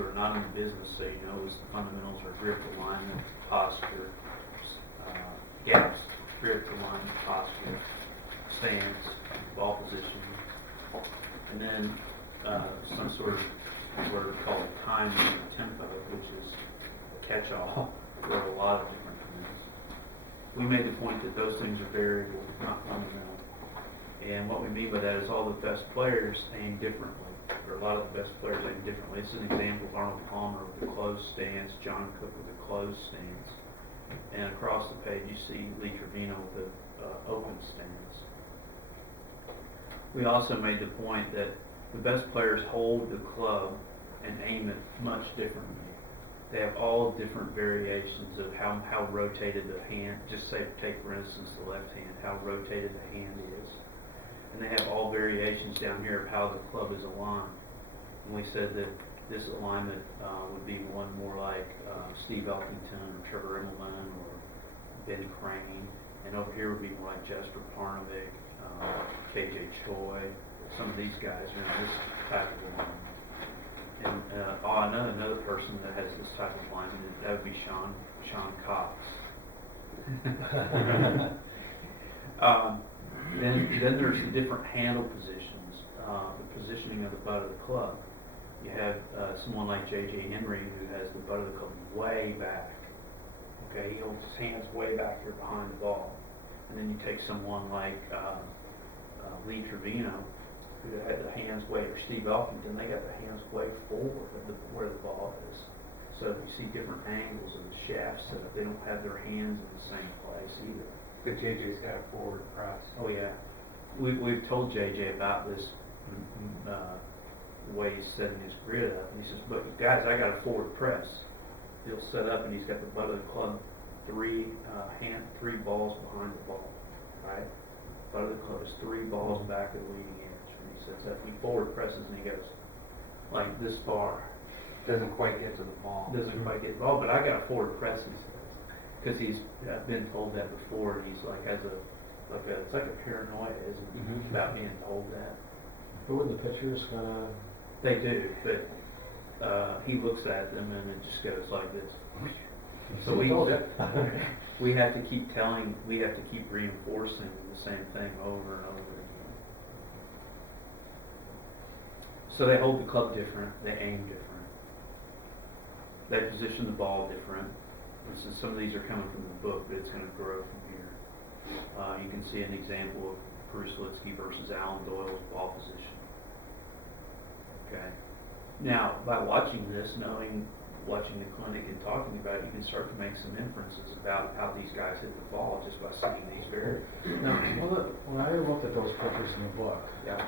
who are not in the business, so you know, is the fundamentals are grip, alignment, posture, gaps, grip, alignment, posture, stance, ball position, and then some sort of what are called time and tempo, which is a catch-all for a lot of different things. We made the point that those things are variable, not fundamental. And what we mean by that is all the best players aim differently, or a lot of the best players aim differently. This is an example of Arnold Palmer with a closed stance, John Cook with a closed stance, and across the page you see Lee Trevino with an open stance. We also made the point that the best players hold the club and aim it much differently. They have all different variations of how rotated the hand, just say, take for instance the left hand, how rotated the hand is. And they have all variations down here of how the club is aligned. And we said that this alignment would be one more like Steve Elkington or Trevor Immelman or Ben Crane. And over here would be more like Jesper Parnevik, KJ Choi, some of these guys are in this type of alignment. And I know another person that has this type of alignment, that would be Sean Cox. Then there's the different handle positions, the positioning of the butt of the club. You have someone like J.J. Henry who has the butt of the club way back. Okay, he holds his hands way back here behind the ball. And then you take someone like Lee Trevino, who had the hands way, or Steve Elkington, they got the hands way forward of where the ball is. So you see different angles of the shaft set up. They don't have their hands in the same place either. But JJ's got a forward press. Oh yeah, we've told JJ about this the way he's setting his grid up, and he says, "Look, guys, I got a forward press." He'll set up, and he's got the butt of the club, three balls behind the ball, right? Butt of the club is 3 balls back of the leading edge. When he sets up, he forward presses, and he goes like this far. Doesn't quite get to the ball. Doesn't quite get the ball, but I got a forward press, he says, because he's been told that before, and he's like it's like a paranoia, isn't it, Mm-hmm. about being told that. But wouldn't the pitchers kind of... They do, but he looks at them and it just goes like this. So we have to keep reinforcing the same thing over and over again. So they hold the club different, they aim different, they position the ball different. And so some of these are coming from the book, but it's going to grow from here. You can see an example of Bruce Litsky versus Alan Doyle's ball position. Okay. Now, by watching this, watching the clinic and talking about it, you can start to make some inferences about how these guys hit the ball just by seeing these variables. Well, look, when I looked at those pictures in the book, Yeah.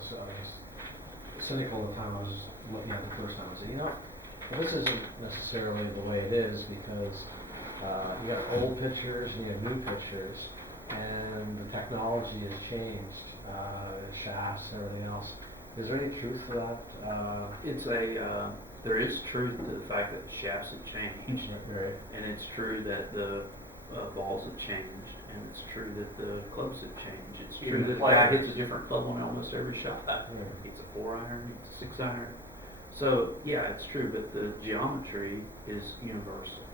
So I was cynical at the time I was looking at the first time. I said, this isn't necessarily the way it is, because you got old pictures and you have new pictures, and the technology has changed, shafts and everything else. Is there any truth to that? There is truth to the fact that the shafts have changed, Right. and it's true that the balls have changed, and it's true that the clubs have changed. It's true that the guy hits a different club on almost every shot. He hits a 4-iron, he hits a 6-iron. So yeah, it's true, but the geometry is universal.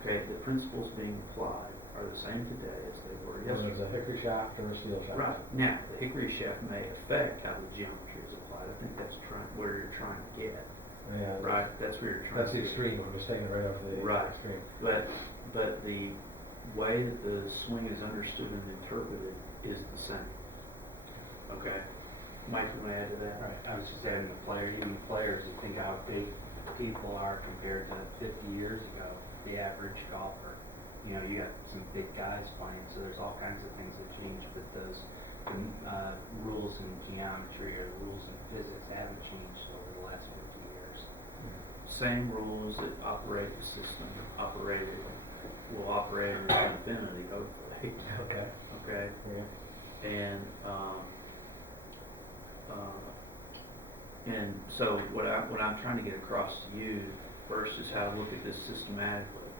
Okay, the principles being applied are the same today as they were yesterday. There's a hickory shaft or a steel shaft. Right. Now, the hickory shaft may affect how the geometry is applied. I think that's where you're trying to get. Yeah. Right? That's where you're trying That's to the extreme. We're just taking it right off the Right. extreme. But the way that the swing is understood and interpreted is the same. Okay? Mike, you want to add to that? Right, I was just adding even players, you think how big people are compared to 50 years ago, the average golfer. You got some big guys playing, so there's all kinds of things that change, but the rules in geometry or rules in physics haven't changed over the last 50 years. Same rules that operate the system will operate in infinity, hopefully. Okay. Okay? Yeah. And so what I'm trying to get across to you first is how to look at this systematically,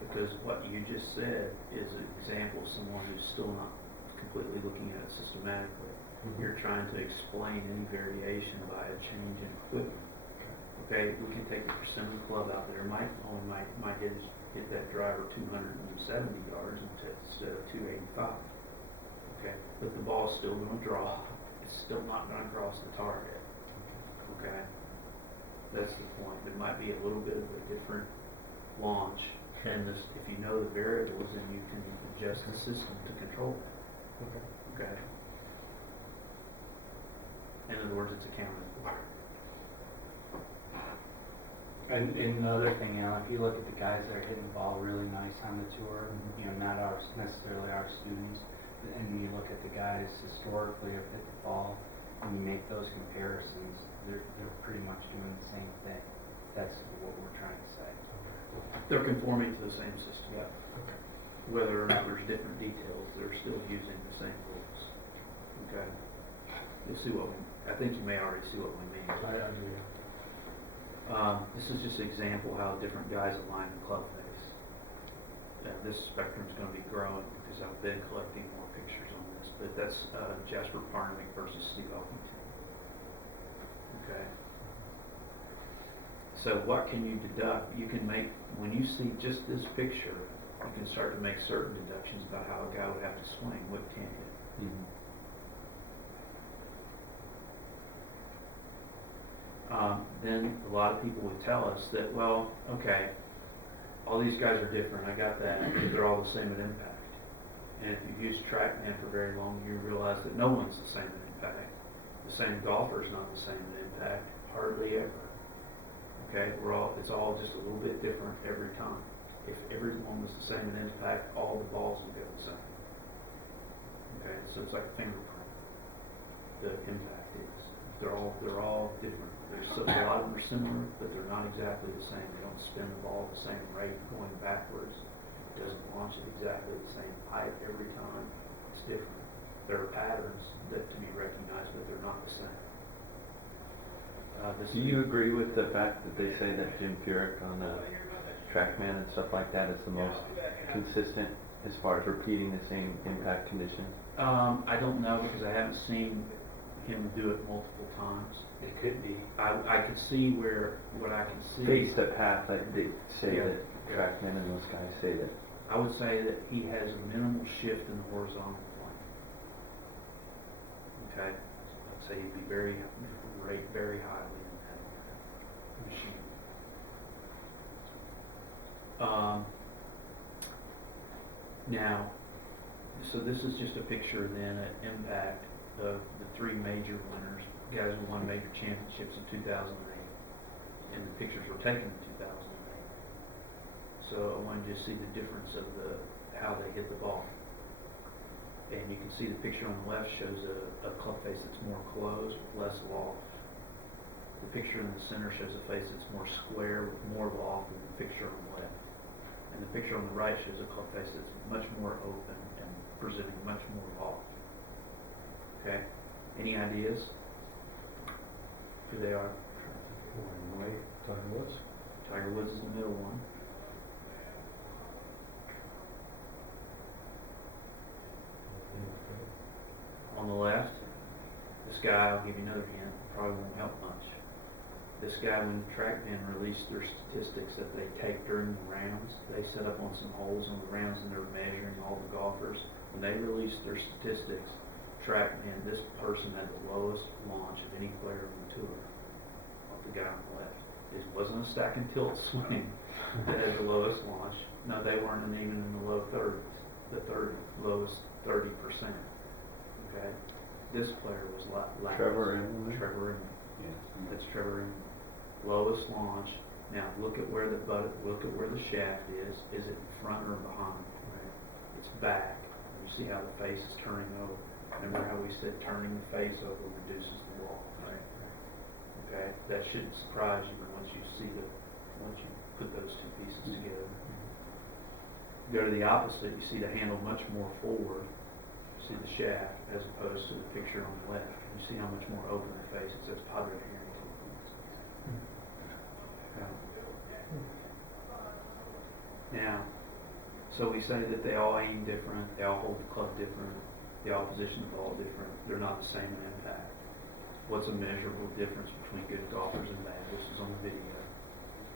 because what you just said is an example of someone who's still not completely looking at it systematically. You're trying to explain any variation by a change in equipment. Okay, we can take the persimmon club out there, might get that driver 270 yards instead of 285. Okay, but the ball's still going to draw. It's still not going to cross the target. Okay, that's the point. It might be a little bit of a different launch, and this, if you know the variables, then you can adjust the system to control it. Okay. In other words, it's accounted for. And another thing, if you look at the guys that are hitting the ball really nice on the tour, not necessarily our students, and you look at the guys historically have hit the ball, and you make those comparisons, they're pretty much doing the same thing. That's what we're trying to say. They're conforming to the same system. Whether or not there's different details, they're still using the same rules. Okay? You'll see I think you may already see what we mean. I do. This is just an example how different guys align the club face. This spectrum's going to be growing because I've been collecting more pictures on this, but that's Jasper Parnamick versus Steve Elkington. Okay. So what can you deduct? You can make, when you see just this picture, you can start to make certain deductions about how a guy would have to swing. What can you? Then a lot of people would tell us that, well, okay, all these guys are different, I got that, but they're all the same at impact. And if you've used TrackMan for very long, you realize that no one's the same at impact. The same golfer is not the same at impact, hardly ever. Okay, it's all just a little bit different every time. If everyone was the same at impact, all the balls would go the same. Okay, so it's like a fingerprint. The impact is. They're all different. A lot of them are similar, but they're not exactly the same. They don't spin the ball the same rate going backwards. It doesn't launch at exactly the same height every time. It's different. There are patterns that to be recognized, but they're not the same. Do you agree with the fact that they say that Jim Furyk on TrackMan and stuff like that is the most consistent as far as repeating the same impact conditions? I don't know because I haven't seen him do it multiple times. It could be. I could see what I can see. Face the path, like they say Yeah. that TrackMan and those guys say that. I would say that he has a minimal shift in the horizontal plane. Okay? I'd say he'd be rate very highly in that machine. Now, so this is just a picture then at impact of the three major winners, guys who won major championships in 2008, and the pictures were taken in 2008. So I wanted you to see the difference of how they hit the ball. And you can see the picture on the left shows a club face that's more closed, less loft. The picture in the center shows a face that's more square with more loft than the picture on the left. And the picture on the right shows a club face that's much more open and presenting much more loft. Okay? Any ideas? Who they are? Tiger Woods. Tiger Woods is the middle one. On the left, this guy, I'll give you another hint, probably won't help much. This guy, when TrackMan released their statistics that they take during the rounds, they set up on some holes on the rounds and they're measuring all the golfers. When they released their statistics, TrackMan, this person had the lowest launch of any player on the tour. The guy on the left. It wasn't a stack and tilt swing that had the lowest launch. No, they weren't even in the low 30s. The lowest 30%. Okay, this player was last. Trevor Immelman? Trevor Immelman. Yeah. That's Trevor Immelman. Lowest launch. Now look at where the shaft is. Is it in front or behind? Right. It's back. You see how the face is turning over. Remember how we said turning the face over reduces the wall, right? Okay, that shouldn't surprise you once you put those two pieces together. Go to the opposite. You see the handle much more forward. See the shaft as opposed to the picture on the left. You see how much more open the face is. That's Padre Harrington. Now, so we say that they all aim different, they all hold the club different. the opposition ball different. They're not the same in impact. What's a measurable difference between good golfers and bad? This is on the video.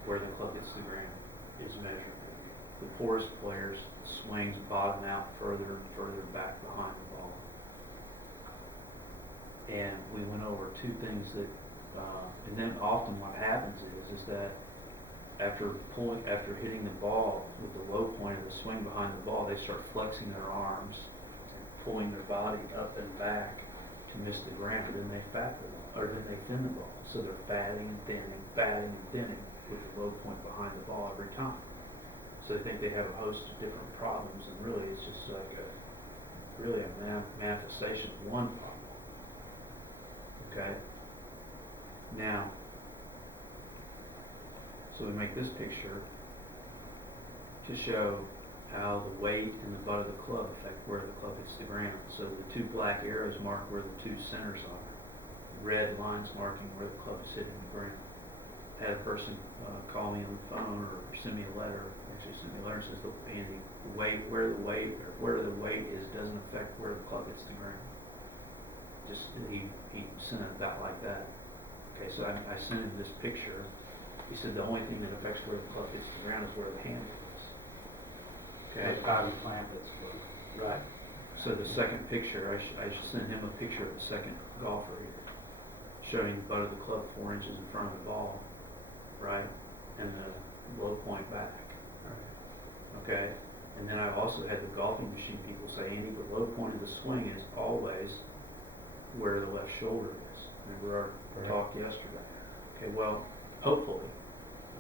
Where the club hits the ground is measurable. The poorest players' swings bottom out further and further back behind the ball. And we went over two things that, and then often what happens is that after hitting the ball with the low point of the swing behind the ball, they start flexing their arms, pulling their body up and back to miss the ground, and then they fin the ball. So they're batting and thinning with the low point behind the ball every time. So they think they have a host of different problems, and really it's just like a manifestation of one problem. Okay? Now, so we make this picture to show how the weight and the butt of the club affect where the club hits the ground. So the two black arrows mark where the two centers are. Red lines marking where the club is hitting the ground. Had a person call me on the phone or send me a letter. Actually, sent me a letter and says, "Look, Andy, where the weight is doesn't affect where the club hits the ground." Just he sent it about like that. Okay, so I sent him this picture. He said the only thing that affects where the club hits the ground is where the handle is. Okay. Like Bobby Clampett's book. Right. So the second picture, I sent him a picture of the second golfer here, showing the butt of the club 4 inches in front of the ball, right, and the low point back. Okay. And then I've also had the golfing machine people say, Andy, the low point of the swing is always where the left shoulder is. Remember our talk yesterday? Okay. Well, hopefully.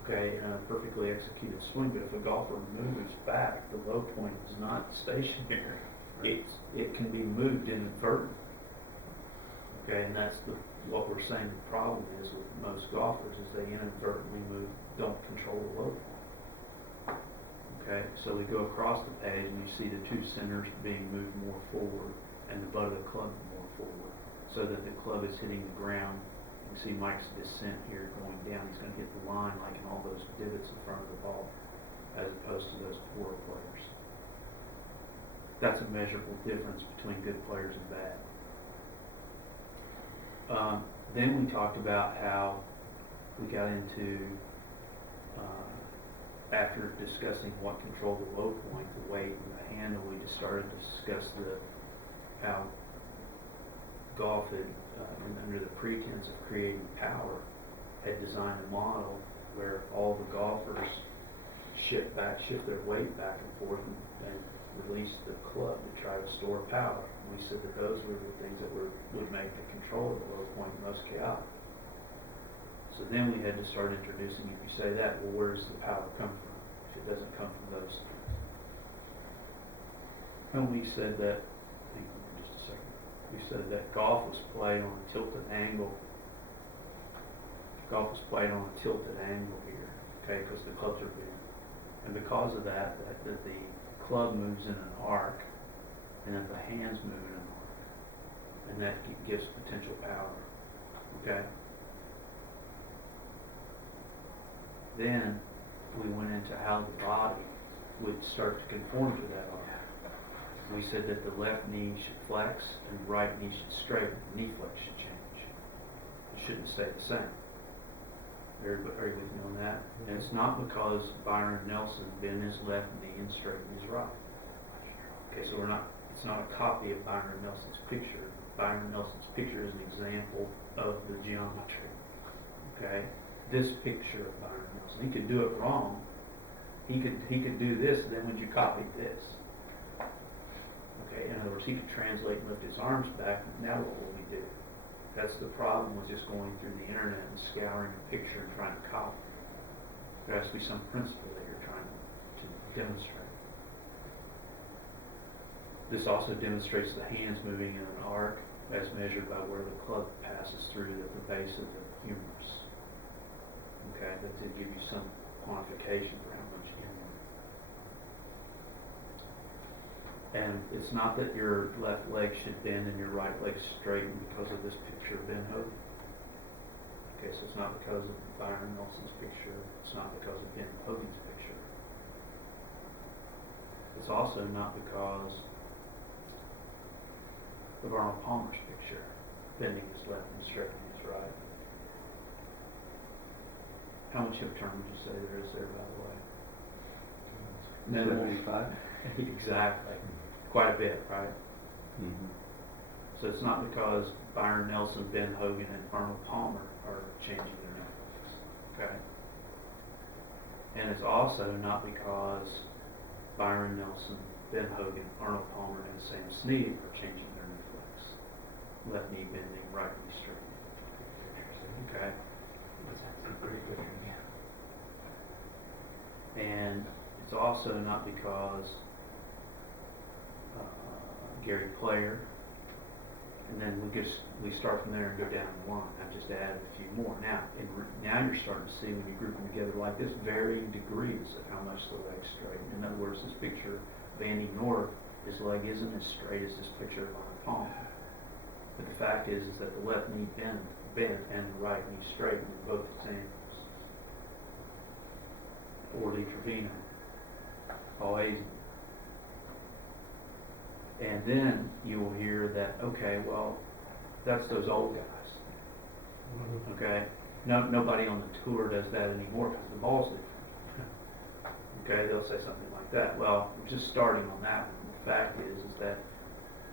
Okay, in a perfectly executed swing, but if a golfer moves back, the low point is not stationary. It can be moved inadvertently. Okay, and that's what we're saying the problem is with most golfers is they inadvertently don't control the low point. Okay, so we go across the page and you see the two centers being moved more forward and the butt of the club more forward, so that the club is hitting the ground. You see Mike's descent here going down. He's going to hit the line like in all those divots in front of the ball, as opposed to those poor players. That's a measurable difference between good players and bad. Then we talked about how we got into, after discussing what controlled the low point, the weight and the handle, we just started to discuss how golf had, under the pretense of creating power, had designed a model where all the golfers shift their weight back and forth and release the club to try to store power. And we said that those were the things that would make the control of the low point most chaotic. So then we had to start introducing, if you say that, well, where does the power come from if it doesn't come from those things? And we said that, we said that golf was played on a tilted angle. Golf was played on a tilted angle here, okay, because the clubs are big. And because of that the club moves in an arc, and that the hands move in an arc. And that gives potential power, okay? Then we went into how the body would start to conform to that arc. We said that the left knee should flex and the right knee should straighten. The knee flex should change. It shouldn't stay the same. Are you with me on that? And it's not because Byron Nelson bent his left knee and straightened his right. Okay, so it's not a copy of Byron Nelson's picture. Byron Nelson's picture is an example of the geometry. Okay? This picture of Byron Nelson. He could do it wrong. He could do this, then would you copy this? Okay, in other words, he could translate and lift his arms back. Now what will we do? That's the problem with just going through the internet and scouring a picture and trying to copy. There has to be some principle that you're trying to demonstrate. This also demonstrates the hands moving in an arc as measured by where the club passes through the base of the humerus. Okay, that to give you some quantification for how much in there. And it's not that your left leg should bend and your right leg straighten because of this picture of Ben Hogan. Okay, so it's not because of Byron Nelson's picture. It's not because of Ben Hogan's picture. It's also not because of Arnold Palmer's picture, bending his left and straightening his right. How much hip turn would you say there is there, by the way? Minimal. 75? Exactly. Quite a bit, right? Mhm. So it's not because Byron Nelson, Ben Hogan, and Arnold Palmer are changing their networks, okay? And it's also not because Byron Nelson, Ben Hogan, Arnold Palmer, and Sam Snead are changing their networks. Left knee bending, right knee straightening, okay? That's actually pretty good, yeah. And it's also not because Gary Player, and then we start from there and go down the line. I've just added a few more. Now you're starting to see, when you group them together like this, varying degrees of how much the leg's straight. In other words, this picture of Andy North, his leg isn't as straight as this picture of Arnold Palmer. But the fact is that the left knee bent and the right knee straight in both examples. Or Lee Trevino, Paul Azen. And then you will hear that, okay, well, that's those old guys. Okay? Nobody on the tour does that anymore because the ball's different. Okay? They'll say something like that. Well, just starting on that one, the fact is that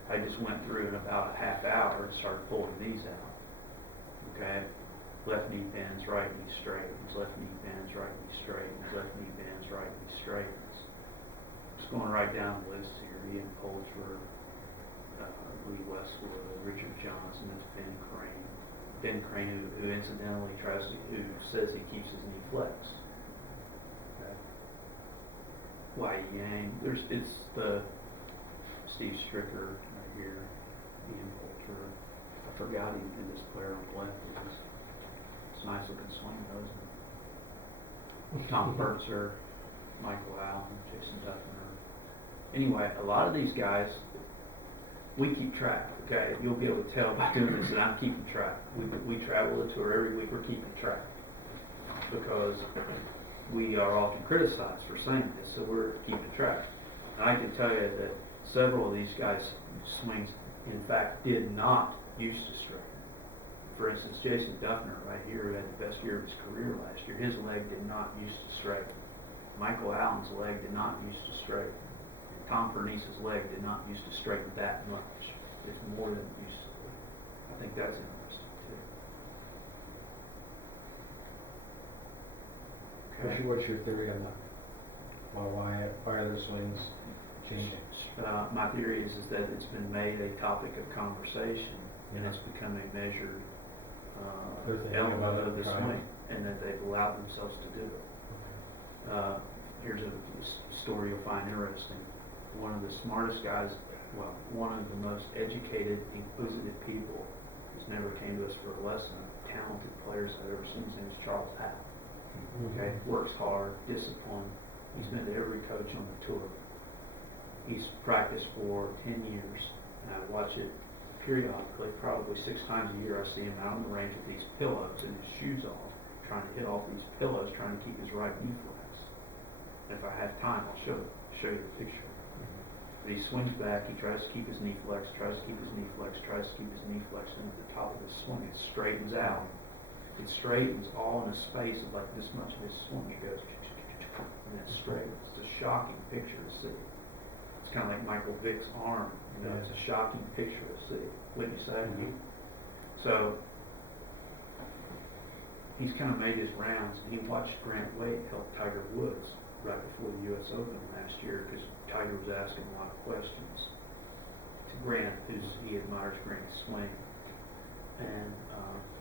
I just went through in about a half hour and started pulling these out. Okay? Left knee bends, right knee straightens, left knee bends, right knee straightens, left knee bends, right knee straightens. Just going right down the list here. Ian Poulter, Lee Westwood, Richard Johnson, that's Ben Crane. Ben Crane, who incidentally who says he keeps his knee flexed. Okay. Wyatt Yang, it's the Steve Stricker right here, Ian Poulter. I forgot he and this player on the left is. It's a nice looking swing, doesn't it? Tom Pertzer, Michael Allen, Jason Duffner. Anyway, a lot of these guys, we keep track, okay? You'll be able to tell by doing this that I'm keeping track. We travel the tour every week, we're keeping track. Because we are often criticized for saying this, so we're keeping track. And I can tell you that several of these guys' swings, in fact, did not used to straighten. For instance, Jason Duffner right here, who had the best year of his career last year, his leg did not used to straighten. Michael Allen's leg did not used to straighten. Tom Pernice's leg did not used to straighten that much. It's more than it used to. I think that's interesting too. Okay. What's your theory on that? Why are their swings changing? My theory is that it's been made a topic of conversation, and it's become a measured element of the swing, and that they've allowed themselves to do it. Here's a story you'll find interesting. One of the smartest guys, well, one of the most educated, inquisitive people who's never came to us for a lesson, talented players I've ever seen, his name is Charles Happ. Okay, works hard, disciplined. He's been to every coach on the tour. He's practiced for 10 years, and I watch it periodically, probably 6 times a year. I see him out on the range with these pillows and his shoes off, trying to hit off these pillows, trying to keep his right knee flexed. If I have time, I'll show you the picture. But he swings back, he tries to keep his knee flexed, tries to keep his knee flexed, tries to keep his knee flexed, and at the top of his swing, it straightens out. It straightens all in a space of like this much of his swing. It goes, and it straightens. It's a shocking picture to see. It's kind of like Michael Vick's arm. You know, it's a shocking picture to see. Wouldn't you say? Mm-hmm. So he's kind of made his rounds, and he watched Grant Waite help Tiger Woods right before the U.S. Open last year, because Tiger was asking a lot of questions to Grant, he admires Grant's swing, and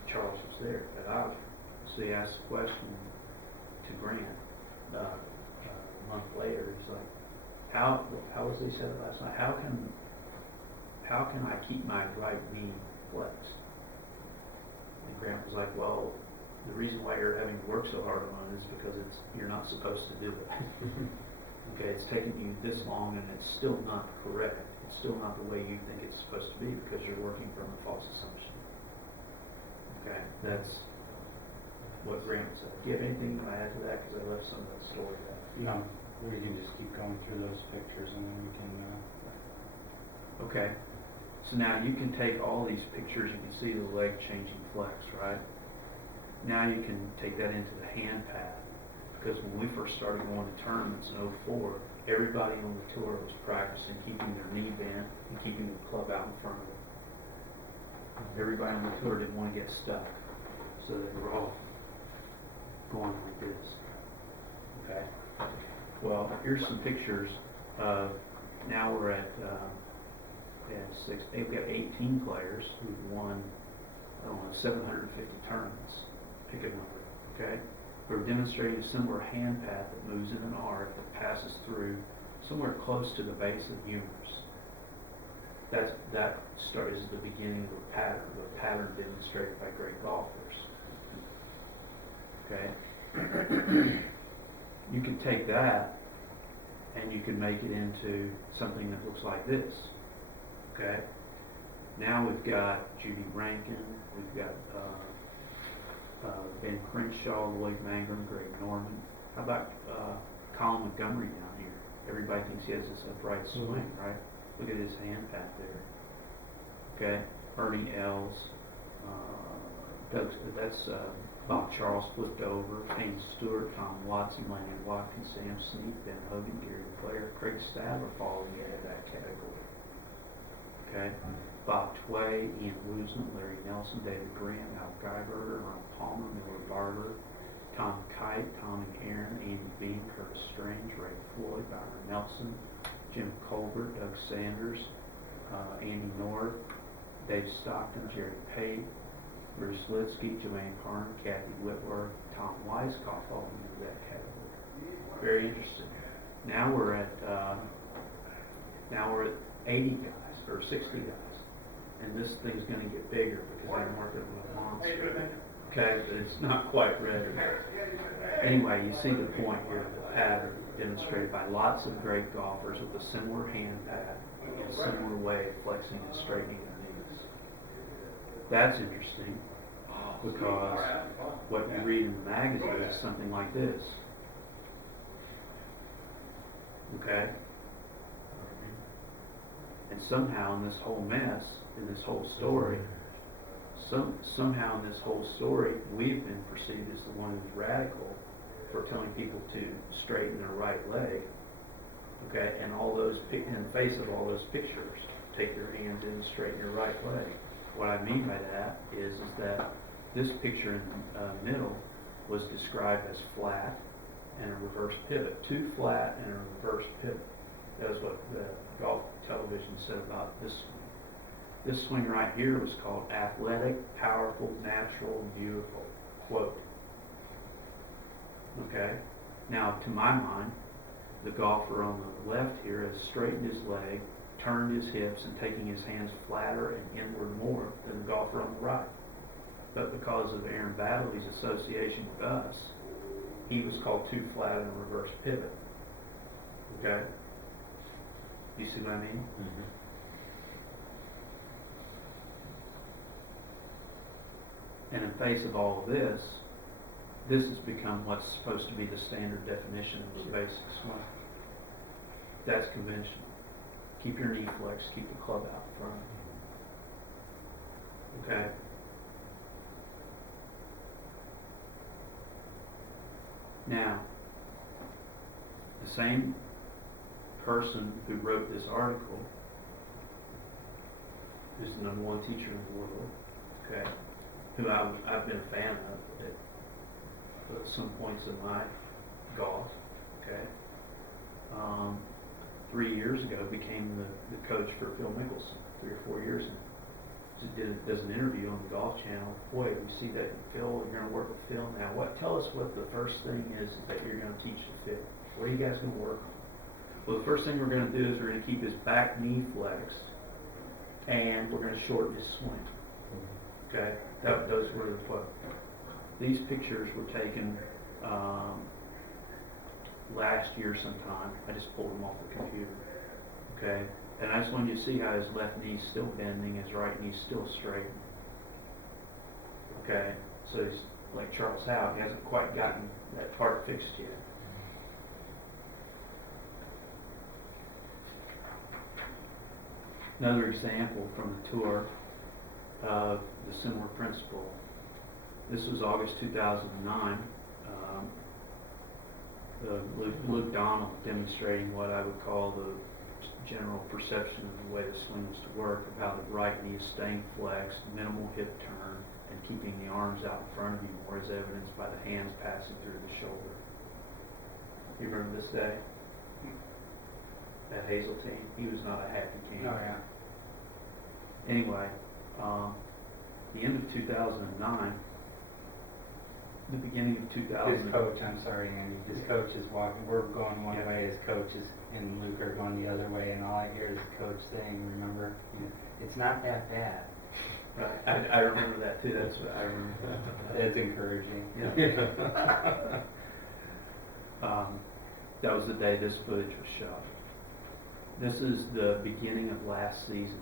Charles was there at Osler. So he asked a question to Grant a month later. He's like, how was he said it last night? How can I keep my right knee flexed? And Grant was like, well, the reason why you're having to work so hard on it is because you're not supposed to do it. Okay, it's taken you this long and it's still not correct. It's still not the way you think it's supposed to be because you're working from a false assumption. Okay, that's what Grant said. Do you have anything to add to that? Because I left some of that story out. No, we can just keep going through those pictures and then we can. Okay. So now you can take all these pictures, you can see the leg changing flex, right? Now you can take that into the hand path, because when we first started going to tournaments in '04, everybody on the tour was practicing keeping their knee bent and keeping the club out in front of them. Everybody on the tour didn't want to get stuck, so they were all going like this. Okay. Well, here's some pictures. Now we're at we have 18 players who've won, I don't know, 750 tournaments. Pick a number. Okay. We're demonstrating a similar hand path that moves in an arc that passes through somewhere close to the base of humerus. That is the beginning of the pattern demonstrated by great golfers. Okay? You could take that and you could make it into something that looks like this. Okay? Now we've got Judy Rankin, we've got Ben Crenshaw, Lloyd Mangrum, Greg Norman. How about Colin Montgomery down here? Everybody thinks he has this upright swing, right? Look at his hand path there. Okay, Ernie Els, that's Bob Charles flipped over, Payne Stewart, Tom Watson, Lanny Watkins, Sam Snead, Ben Hogan, Gary Player, Craig Stadler falling into that category. Okay, Bob Tway, Ian Woosnam, Larry Nelson, David Graham, Al Geiberger, Ron Palmer, Miller Barber, Tom Kite, Tommy Aaron, Andy Bean, Curtis Strange, Ray Floyd, Byron Nelson, Jim Colbert, Doug Sanders, Andy North, Dave Stockton, Jerry Pate, Bruce Litsky, Joanne Carn, Kathy Whitworth, Tom Weiskopf falling into that category. Very interesting. Now we're at 80 guys or 60 guys, and this thing's going to get bigger because I'm working with a monster. Okay, but it's not quite ready. Anyway, you see the point here, the pattern demonstrated by lots of great golfers with a similar hand path and a similar way of flexing and straightening their knees. That's interesting because what you read in the magazine is something like this. Okay? And somehow in this whole mess, in this whole story, somehow in this whole story, we've been perceived as the one who's radical for telling people to straighten their right leg. Okay, and all those in the face of all those pictures, take your hands in and straighten your right leg. What I mean by that is that this picture in the middle was described as flat and a reverse pivot, two flat and a reverse pivot. That was what the golf television said about this swing. This swing right here was called athletic, powerful, natural, beautiful. Quote. Okay? Now, to my mind, the golfer on the left here has straightened his leg, turned his hips, and taking his hands flatter and inward more than the golfer on the right. But because of Aaron Baddeley's association with us, he was called too flat and a reverse pivot. Okay? You see what I mean? Mm-hmm. And in face of all of this has become what's supposed to be the standard definition of the basic swing. That's conventional. Keep your knee flexed, keep the club out front. Okay? Now, the same person who wrote this article is the #1 teacher in the world, okay, who I've been a fan of at some points in my golf, okay. 3 years ago became the coach for Phil Mickelson, 3 or 4 years ago. Does an interview on the Golf Channel. Boy, we see that Phil, you're going to work with Phil now. Tell us what the first thing is that you're going to teach to Phil. What are you guys going to work on? Well, the first thing we're going to do is we're going to keep his back knee flexed, and we're going to shorten his swing. Okay, those were the quote. These pictures were taken last year sometime. I just pulled them off the computer. Okay, and I just wanted you to see how his left knee's still bending, his right knee's still straight. Okay, so he's like Charles Howell. He hasn't quite gotten that part fixed yet. Another example from the tour of the similar principle. This was August 2009. Luke Donald demonstrating what I would call the general perception of the way the swing was to work, of how the right knee is staying flexed, minimal hip turn, and keeping the arms out in front of you more, as evidenced by the hands passing through the shoulder. You remember this day? At Hazeltine, he was not a happy camper. Oh, yeah. Anyway, the end of 2009, the beginning of 2000. His coach, I'm sorry, Andy, his coach is walking, we're going one way, his coach is, and Luke are going the other way, and all I hear is the coach saying, remember, it's not that bad. Right, I remember that too. That's what I remember. That's encouraging. Yeah. That was the day this footage was shot. This is the beginning of last season.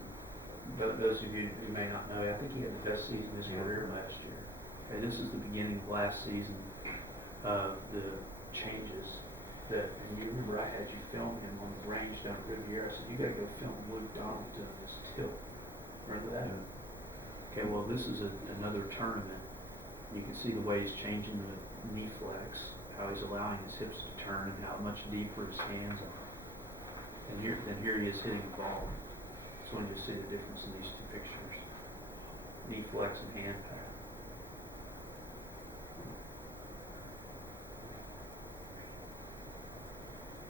Those of you who may not know, I think he had the best season of his career last year. Okay, this is the beginning of last season of the changes that, and you remember I had you film him on the range down at Riviera. I said, you gotta go film Luke Donald doing this tilt. Remember that? Okay, well this is another tournament. You can see the way he's changing the knee flex, how he's allowing his hips to turn, and how much deeper his hands are. And here he is hitting the ball. So when you see the difference in these two pictures, knee flex and hand pattern.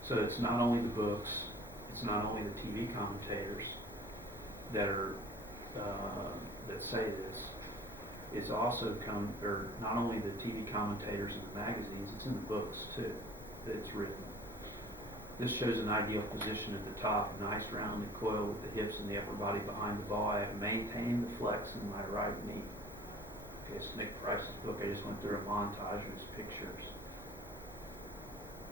So it's not only the books, it's not only the TV commentators that are that say this. It's also not only the TV commentators in the magazines, it's in the books too that it's written. This shows an ideal position at the top, a nice rounded coil with the hips and the upper body behind the ball. I have maintained the flex in my right knee. Okay, it's Nick Price's book. I just went through a montage of his pictures.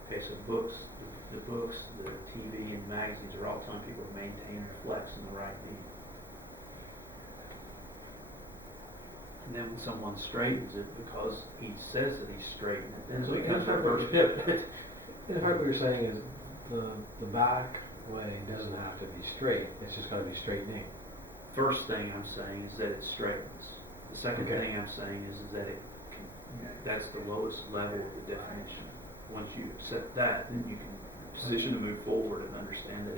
Okay, so the books, the TV, and magazines are all telling people to maintain their flex in the right knee. And then when someone straightens it, because he says that he's straightening it, then So it becomes in reverse part- pivot. In part, what you're saying is the back way doesn't have to be straight, it's just gotta be straightening. First thing I'm saying is that it straightens. The second Okay. thing I'm saying is that it can, that's the lowest level of the definition. Once you accept that, then you can position to move forward and understand that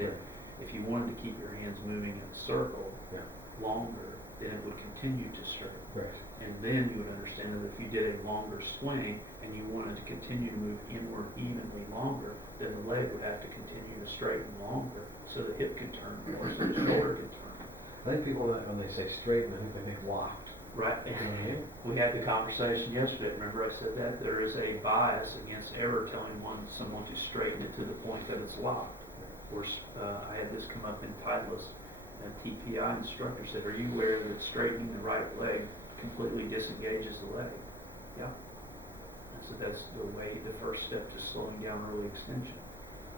if you wanted to keep your hands moving in a circle Yeah. longer, then it would continue to straighten. Right. And then you would understand that if you did a longer swing and you wanted to continue to move inward evenly longer, then the leg would have to continue to straighten longer so the hip can turn more, so the shoulder can turn. I think people, when they say straighten, I think they think locked. Right. Mhm. We had the conversation yesterday. Remember I said that? There is a bias against ever telling someone to straighten it to the point that it's locked. Or, I had this come up in Titleist, and TPI instructor said, are you aware that straightening the right leg completely disengages the leg? Yeah. I said, that's the first step to slowing down early extension.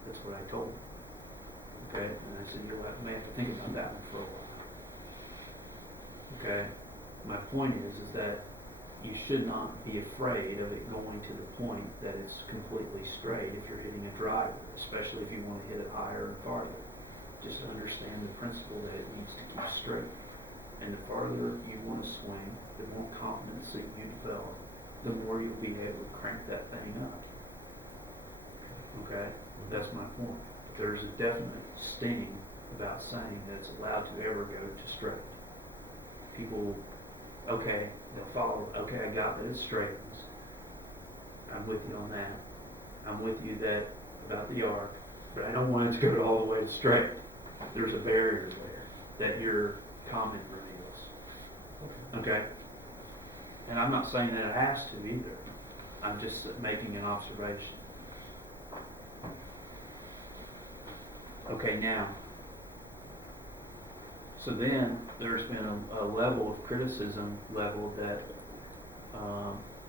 That's what I told him. Okay, and I said, you may have to think about that one for a while. Okay, my point is that you should not be afraid of it going to the point that it's completely straight if you're hitting a driver, especially if you want to hit it higher and farther. Just understand the principle that it needs to keep straight. And the farther you want to swing, the more competency you develop, the more you'll be able to crank that thing up. Okay? That's my point. There's a definite sting about saying that it's allowed to ever go to straight. People, okay, they'll follow, okay, I got that it straightens. I'm with you on that. I'm with you that about the arc, but I don't want it to go all the way to straight. There's a barrier there that your comment reveals. Okay? And I'm not saying that it has to either. I'm just making an observation. Okay, now, so then there's been a level of criticism leveled that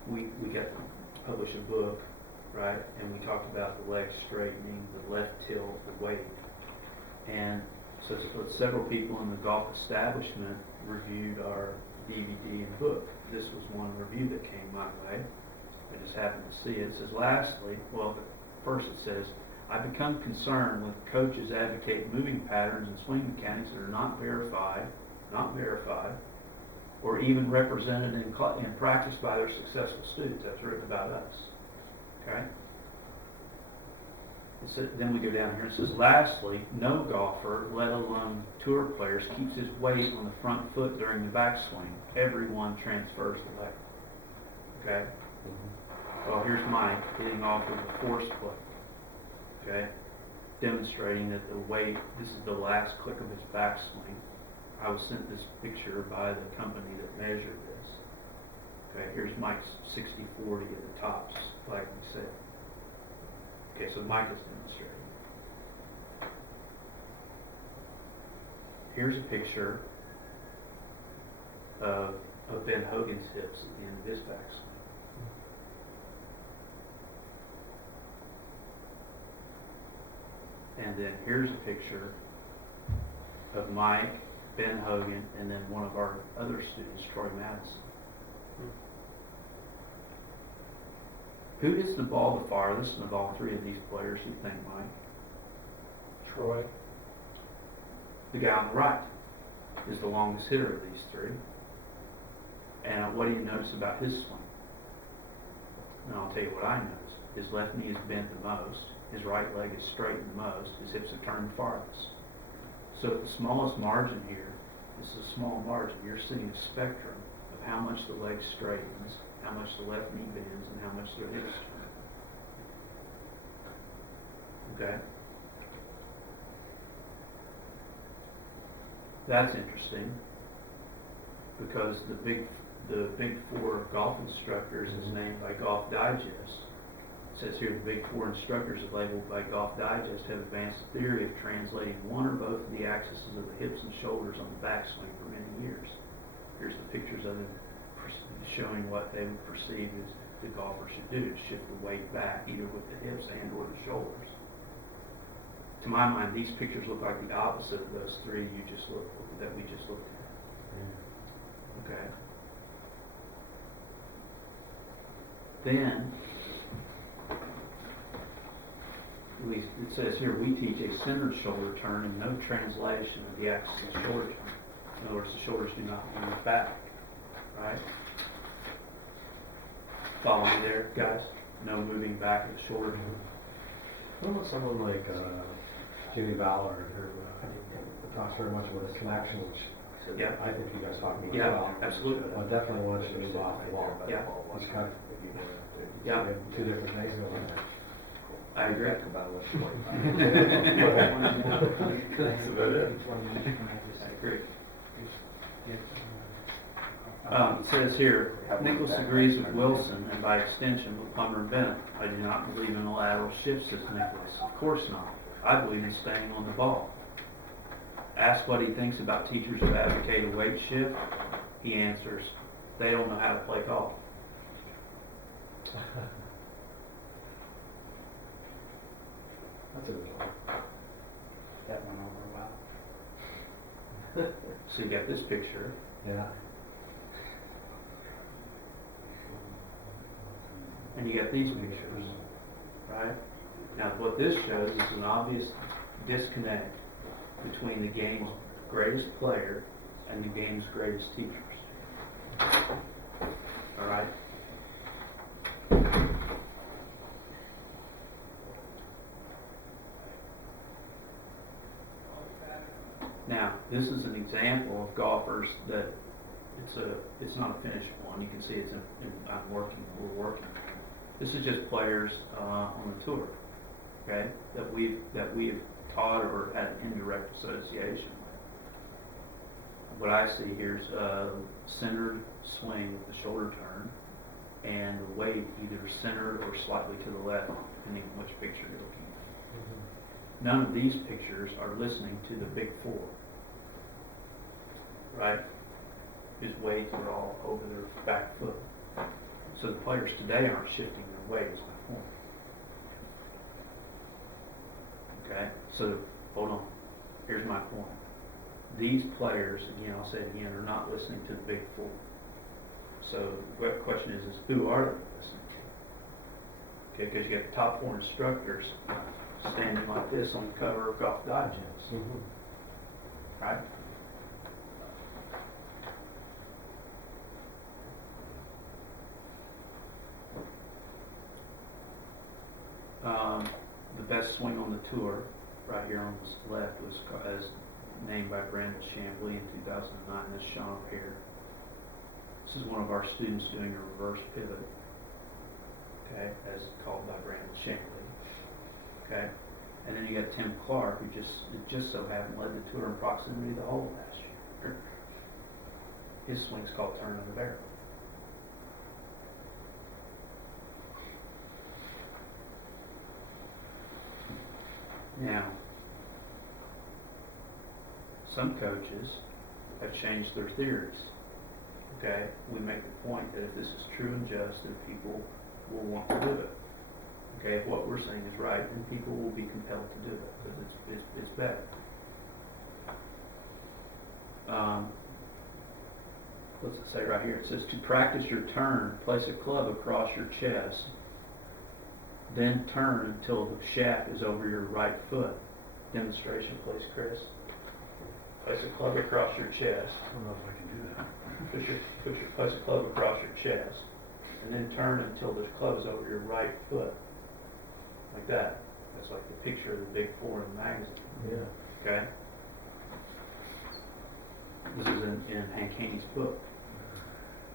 we got to publish a book, right? And we talked about the leg straightening, the left tilt, the weight. And so several people in the golf establishment reviewed our DVD and book. This was one review that came my way. I just happened to see it. It says, lastly, well, first it says, I become concerned when coaches advocate moving patterns and swing mechanics that are not verified, or even represented in practice by their successful students. That's written about us. Okay? Then we go down here and it says, lastly, no golfer, let alone tour players, keeps his weight on the front foot during the backswing. Everyone transfers the leg. Okay? Well, here's Mike hitting off with a force play. Okay? Demonstrating that the weight, this is the last click of his backswing. I was sent this picture by the company that measured this. Okay, here's Mike's 60-40 at the tops, like we said. Okay, so Mike is demonstrating. Here's a picture of Ben Hogan's hips at the end of his backswing. And then here's a picture of Mike, Ben Hogan, and then one of our other students, Troy Madison. Who hits the ball the farthest of all three of these players, you think, Mike? Troy. The guy on the right is the longest hitter of these three. And what do you notice about his swing? And I'll tell you what I noticed. His left knee is bent the most. His right leg is straightened the most. His hips are turned farthest. So at the smallest margin here, this is a small margin, you're seeing a spectrum of how much the leg straightens, how much the left knee bends, and how much the hips turn. Okay? That's interesting because the big four of golf instructors is named by Golf Digest. It says here the big four instructors labeled by Golf Digest have advanced the theory of translating one or both of the axes of the hips and shoulders on the backswing for many years. Here's the pictures of them showing what they would perceive as the golfer should do, to shift the weight back either with the hips and or the shoulders. To my mind, these pictures look like the opposite of those three we just looked at. Okay. Then, at least it says here, we teach a centered shoulder turn and no translation of the axis of shoulder turn. In other words, the shoulders do not move back, right? Follow me there, guys? No moving back of the shoulder turn. What about someone like Jimmy Ballard, who talks very much about his connection, which Yeah. I think you guys talk about as Yeah, well. absolutely. I definitely want you to move off the wall. Yeah. It's kind of Yeah. two different things going on. I agree. That's about what you want. That's about it. I agree. It says here, Nichols agrees with Wilson and by extension with Plummer and Bennett. I do not believe in a lateral shift, says Nicholas. Of course not. I believe in staying on the ball. Asked what he thinks about teachers who advocate a weight shift, he answers, they don't know how to play golf. That's a good one. That went over well. So you got this picture. Yeah. And you got these pictures, right? Now, what this shows is an obvious disconnect between the game's greatest player and the game's greatest teachers. All right? Now, this is an example of golfers that it's not a finished one. You can see we're working. This is just players on the tour, okay, that we've taught or had an indirect association with. What I see here is a centered swing with the shoulder turn, and the weight either centered or slightly to the left, depending on which picture you're looking at. None of these pictures are listening to the big four, right? Whose weights are all over their back foot. So the players today aren't shifting their weight, is my point. Okay, so hold on. Here's my point. These players, again, I'll say it again, are not listening to the big four. So the question is who are they listening Okay, because you got the top 4 instructors standing like this on the cover of Golf Digest, right? The best swing on the tour, right here on this left, was named by Brandon Chambly in 2009. That's Sean O'Hare. This is one of our students doing a reverse pivot, okay, as called by Brandon Chambly, okay. And then you got Tim Clark, who just so happened led the tour in proximity to the hole last year. His swing's called Turn of the Barrel. Now, some coaches have changed their theories. Okay, we make the point that if this is true and just, then people will want to do it. Okay, if what we're saying is right, then people will be compelled to do it because it's better. What's it say right here? It says to practice your turn, place a club across your chest, then turn until the shaft is over your right foot. Demonstration, please, Chris. Place a club across your chest. I don't know if I can do that. Place a club across your chest, and then turn until the club is over your right foot, like that. That's like the picture of the Big Four in the magazine. Yeah. Okay. This is in Hank Haney's book.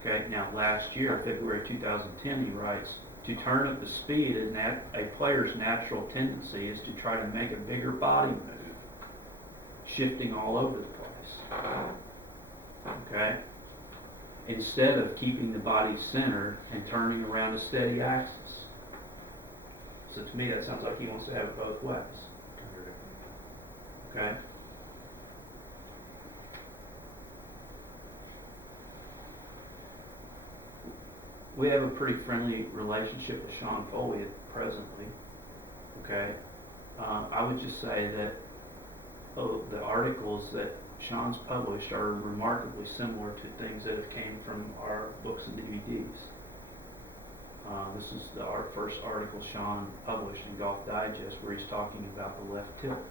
Okay. Now, last year, February 2010, he writes, to turn up the speed, a player's natural tendency is to try to make a bigger body move, shifting all over the place. Okay? Instead of keeping the body centered and turning around a steady axis. So to me, that sounds like he wants to have it both ways. Okay? We have a pretty friendly relationship with Sean Foley presently. Okay? I would just say that the articles that Sean's published are remarkably similar to things that have came from our books and DVDs. This is the first article Sean published in Golf Digest where he's talking about the left tilt.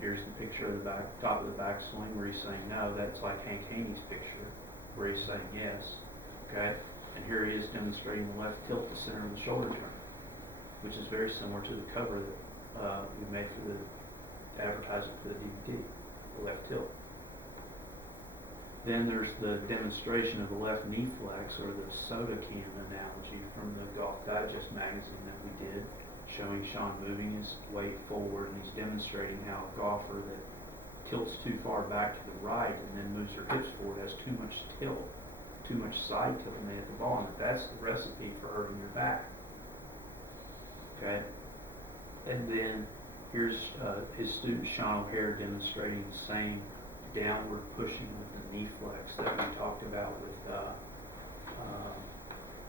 Here's the picture of the top of the backswing where he's saying no, that's like Hank Haney's picture where he's saying yes. Okay? And here he is demonstrating the left tilt to center of the shoulder turn, which is very similar to the cover that we made for the advertising for the DVD, the left tilt. Then there's the demonstration of the left knee flex, or the soda can analogy from the Golf Digest magazine that we did, showing Sean moving his weight forward, and he's demonstrating how a golfer that tilts too far back to the right and then moves her hips forward has too much tilt, too much side tilt when they hit the ball, and that's the recipe for hurting your back. Okay? And then here's his student Sean O'Hare demonstrating the same downward pushing with the knee flex that we talked about with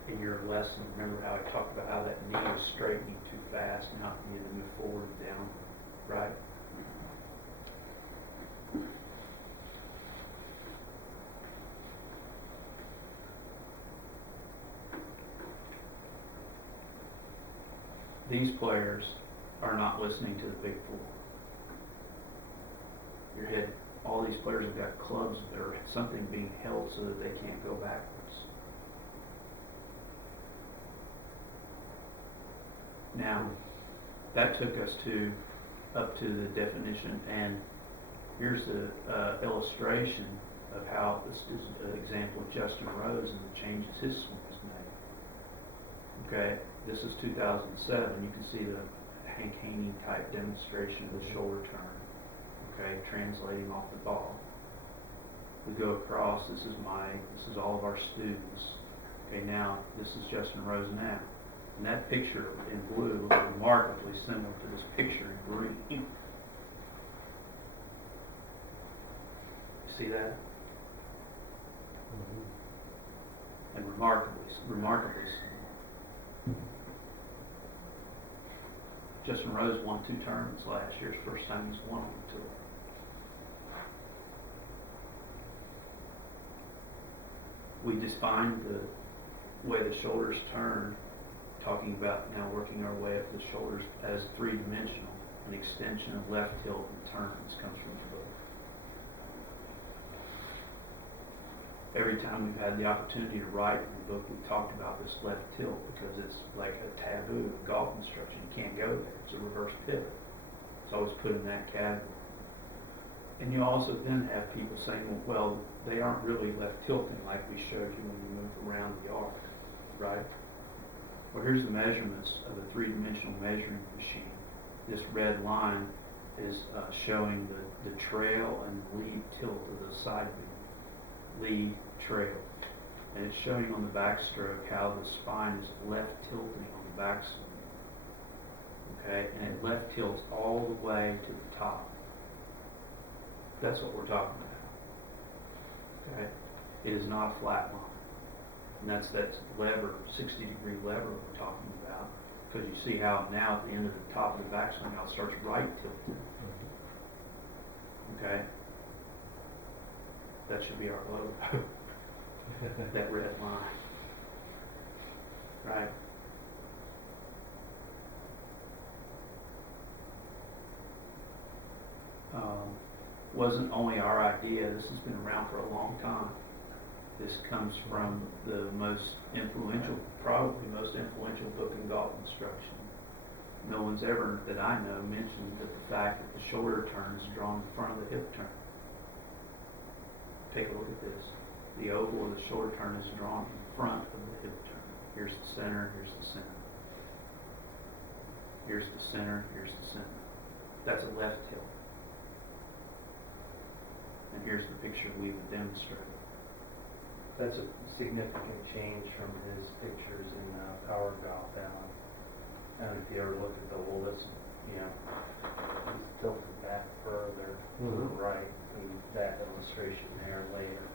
in your lesson. Remember how I talked about how that knee was straightening too fast and not needing to move forward and down, right? These players are not listening to the Big Four. Your head, all these players have got clubs or something being held so that they can't go backwards. Now, that took us up to the definition, and here's the illustration of how this is an example of Justin Rose and the changes his swing has made. Okay, this is 2007. You can see the Hank Haney type demonstration of the shoulder turn. Okay, translating off the ball. We go across, this is all of our students. Okay, now this is Justin Rose now. And that picture in blue looks remarkably similar to this picture in green. See that? And remarkably similar. Justin Rose won 2 tournaments last year. It's the first time he's won on the tour. We defined the way the shoulders turn talking about now working our way up the shoulders as three-dimensional, an extension of left tilt and turns comes from the book. Every time we've had the opportunity to write in the book, we talked about this left tilt because it's like a taboo in golf instruction. You can't go there. It's a reverse pivot. It's always put in that category. And you also then have people saying, well, they aren't really left tilting like we showed you when you move around the arc, right? Well, here's the measurements of a three-dimensional measuring machine. This red line is showing the trail and lead tilt of the side beam. Lead, trail. And it's showing on the backstroke how the spine is left tilting on the backswing. Okay? And it left tilts all the way to the top. That's what we're talking about. Okay? It is not a flat line. And that's lever, 60-degree lever we're talking about. Because you see how now at the end of the top of the backswing, how it starts right tilting. Okay? That should be our logo. That red line. Right? Wasn't only our idea, this has been around for a long time. This comes from the most influential, probably most influential book in golf instruction. No one's ever, that I know, mentioned that the fact that the shoulder turn is drawn in front of the hip turn. Take a look at this. The oval of the shoulder turn is drawn in front of the hip turn. Here's the center, here's the center. Here's the center, here's the center. That's a left tilt. And here's the picture we've demonstrated. That's a significant change from his pictures in Power Golf, Alan. And if you ever look at the oldest, he's tilted back further to the right, and that illustration there later.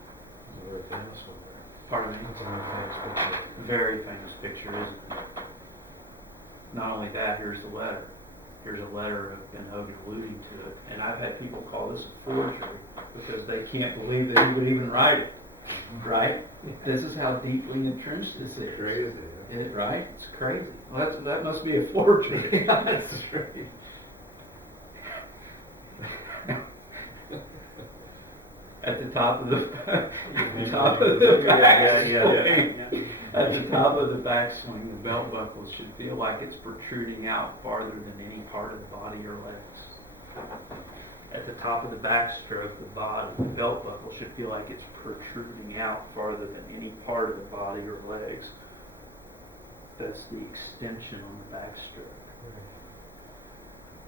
It's a very famous one there. Pardon me? It's a very famous picture. Very famous picture, isn't it? Not only that, here's the letter. Here's a letter of Ben Hogan alluding to it. And I've had people call this a forgery because they can't believe that he would even write it. Right? This is how deeply entrenched this is. Crazy. Is it right? It's crazy. Well, that must be a forgery. That's right. At the top of the top of the backswing, at the top of the backswing, the belt buckle should feel like it's protruding out farther than any part of the body or legs. At the top of the backstroke, the belt buckle should feel like it's protruding out farther than any part of the body or legs. That's the extension on the backstroke.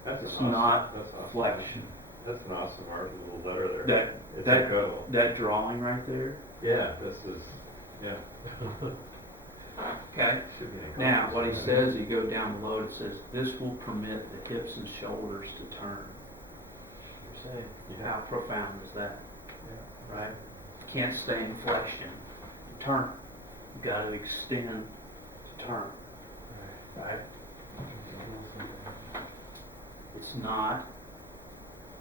That's It's awesome. not That's awesome. flexion. That's an awesome art, little letter there. It's That incredible. that drawing right there. Yeah, this is, yeah. Okay. Should be incredible. Now, what he says, you go down below, it says, this will permit the hips and shoulders to turn. You're saying. Yeah. How profound is that? Yeah. Right? Can't stay in flexion. You turn. You've got to extend to turn. Right? It's not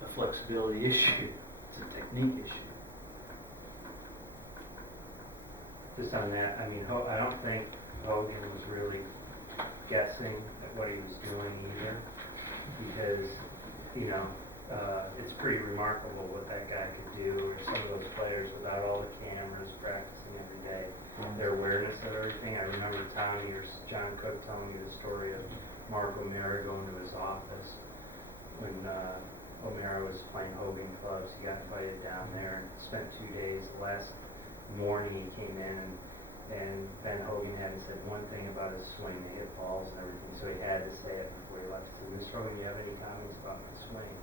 a flexibility issue. It's a technique issue. Just on that, I mean, I don't think Hogan was really guessing at what he was doing either, because, it's pretty remarkable what that guy could do, or some of those players without all the cameras practicing every day, their awareness of everything. I remember Tommy or John Cook telling me the story of Mark O'Meara going to his office when O'Meara was playing Hogan clubs. He got invited down there and spent 2 days. The last morning he came in and Ben Hogan hadn't said one thing about his swing. He hit balls and everything, so he had to say it before he left. He said, Mr. Hogan, do you have any comments about my swing?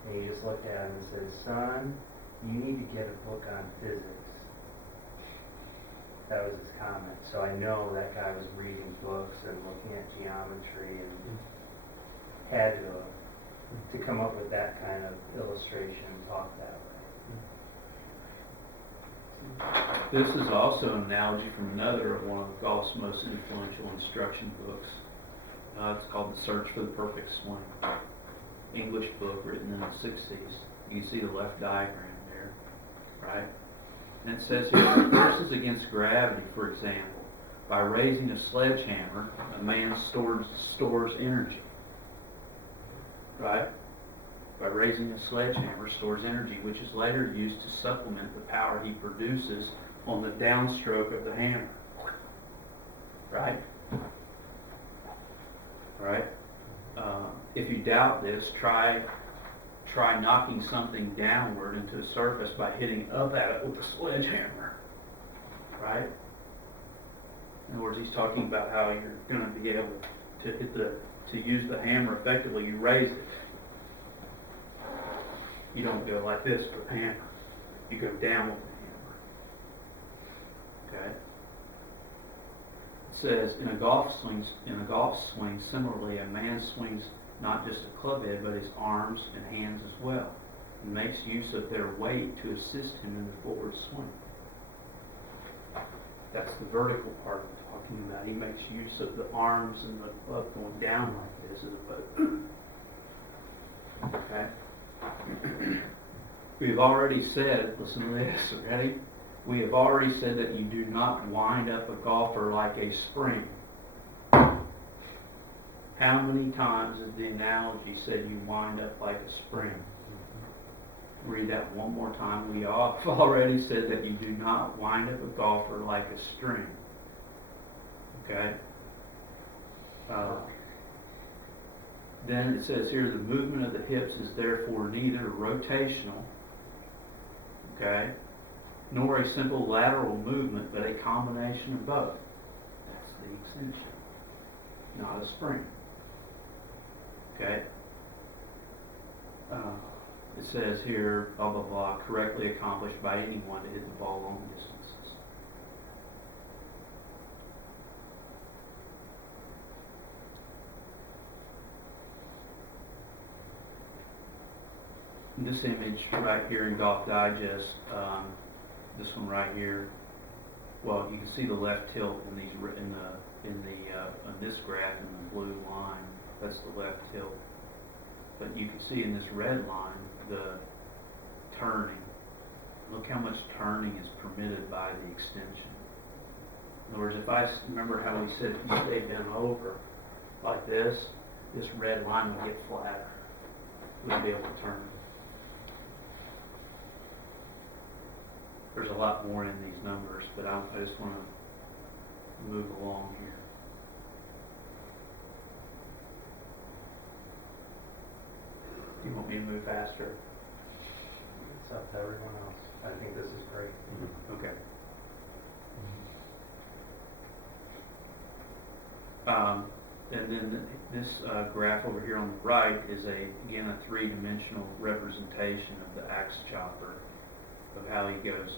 And he just looked at him and said, son, you need to get a book on physics. That was his comment. So I know that guy was reading books and looking at geometry and had to come up with that kind of illustration and talk that way. This is also an analogy from another of one of golf's most influential instruction books. It's called The Search for the Perfect Swing. English book written in the 60s. You can see the left diagram there, right? And it says here, forces against gravity, for example, By raising a sledgehammer, a man stores energy. Right? By raising a sledgehammer, stores energy, which is later used to supplement the power he produces on the downstroke of the hammer. Right? Right? If you doubt this, try knocking something downward into a surface by hitting up at it with a sledgehammer. Right? In other words, he's talking about how you're going to be able to use the hammer effectively. You raise it. You don't go like this with the hammer. You go down with the hammer. Okay? It says in a golf swing, similarly, a man swings not just a club head, but his arms and hands as well. He makes use of their weight to assist him in the forward swing. That's the vertical part we're talking about. He makes use of the arms and the club going down like this as opposed. Okay? We've already said, listen to this, ready? We have already said that you do not wind up a golfer like a spring. How many times has the analogy said you wind up like a spring? Read that one more time. We have already said that you do not wind up a golfer like a string. Okay? Then it says here, the movement of the hips is therefore neither rotational, okay, nor a simple lateral movement, but a combination of both. That's the extension, not a spring. Okay? It says here, blah, blah, blah, correctly accomplished by anyone to hit the ball long distances. This image right here in Golf Digest, this one right here, well, you can see the left tilt in these on this graph in the blue line. That's the left tilt. But you can see in this red line the turning. Look how much turning is permitted by the extension. In other words, if I remember how we said if you stay bent over like this red line would get flatter. You wouldn't be able to turn. There's a lot more in these numbers, but I just want to move along here. You want me to move faster? It's up to everyone else. I think this is great. Okay. And then this graph over here on the right is again a three-dimensional representation of the axe chopper, of how he goes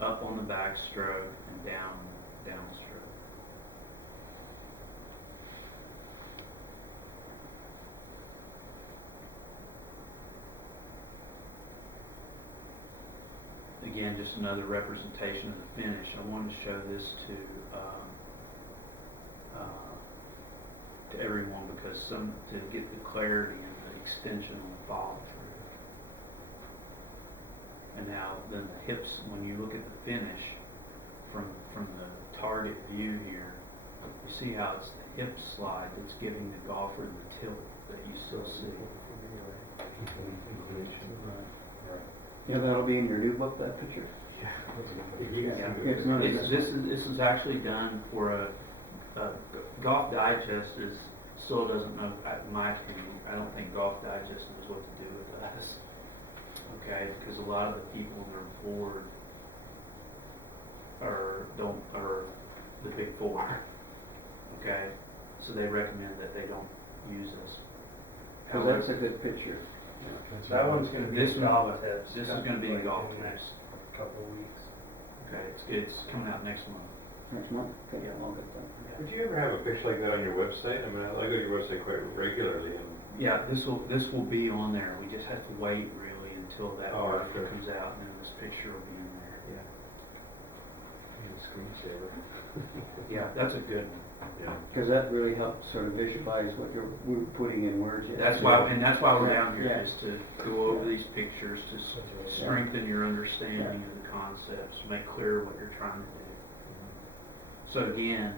up on the backstroke and down downstroke. Again, just another representation of the finish. I wanted to show this to everyone because to get the clarity and the extension on the follow through. And now then the hips, when you look at the finish from the target view here, you see how it's the hip slide that's giving the golfer the tilt that you still see. Yeah, that'll be in your new book, that picture? Yeah. It's not This is actually done for a Golf Digest still doesn't know, in my opinion, I don't think Golf Digest knows what to do with us. Okay, because a lot of the people on their board are the big four. Okay, so they recommend that they don't use us. Because that's a good picture. That one's going to be This in one- golf tips. this is gonna be in golf in the next tips. couple of weeks. Okay, it's coming out next month. Next month? Okay, Yeah. I'll get that. Would you ever have a picture like that on your website? I mean, I go to your website quite regularly and. Yeah, this will be on there. We just have to wait really until that Oh, article sure. comes out, and then this picture will be in there. Screensaver. Yeah, that's a good one. Yeah. Because that really helps sort of visualize what we're putting in words. That's why we're down here, Yeah. is to go over these pictures, to strengthen your understanding of the concepts, make clear what you're trying to do. So again,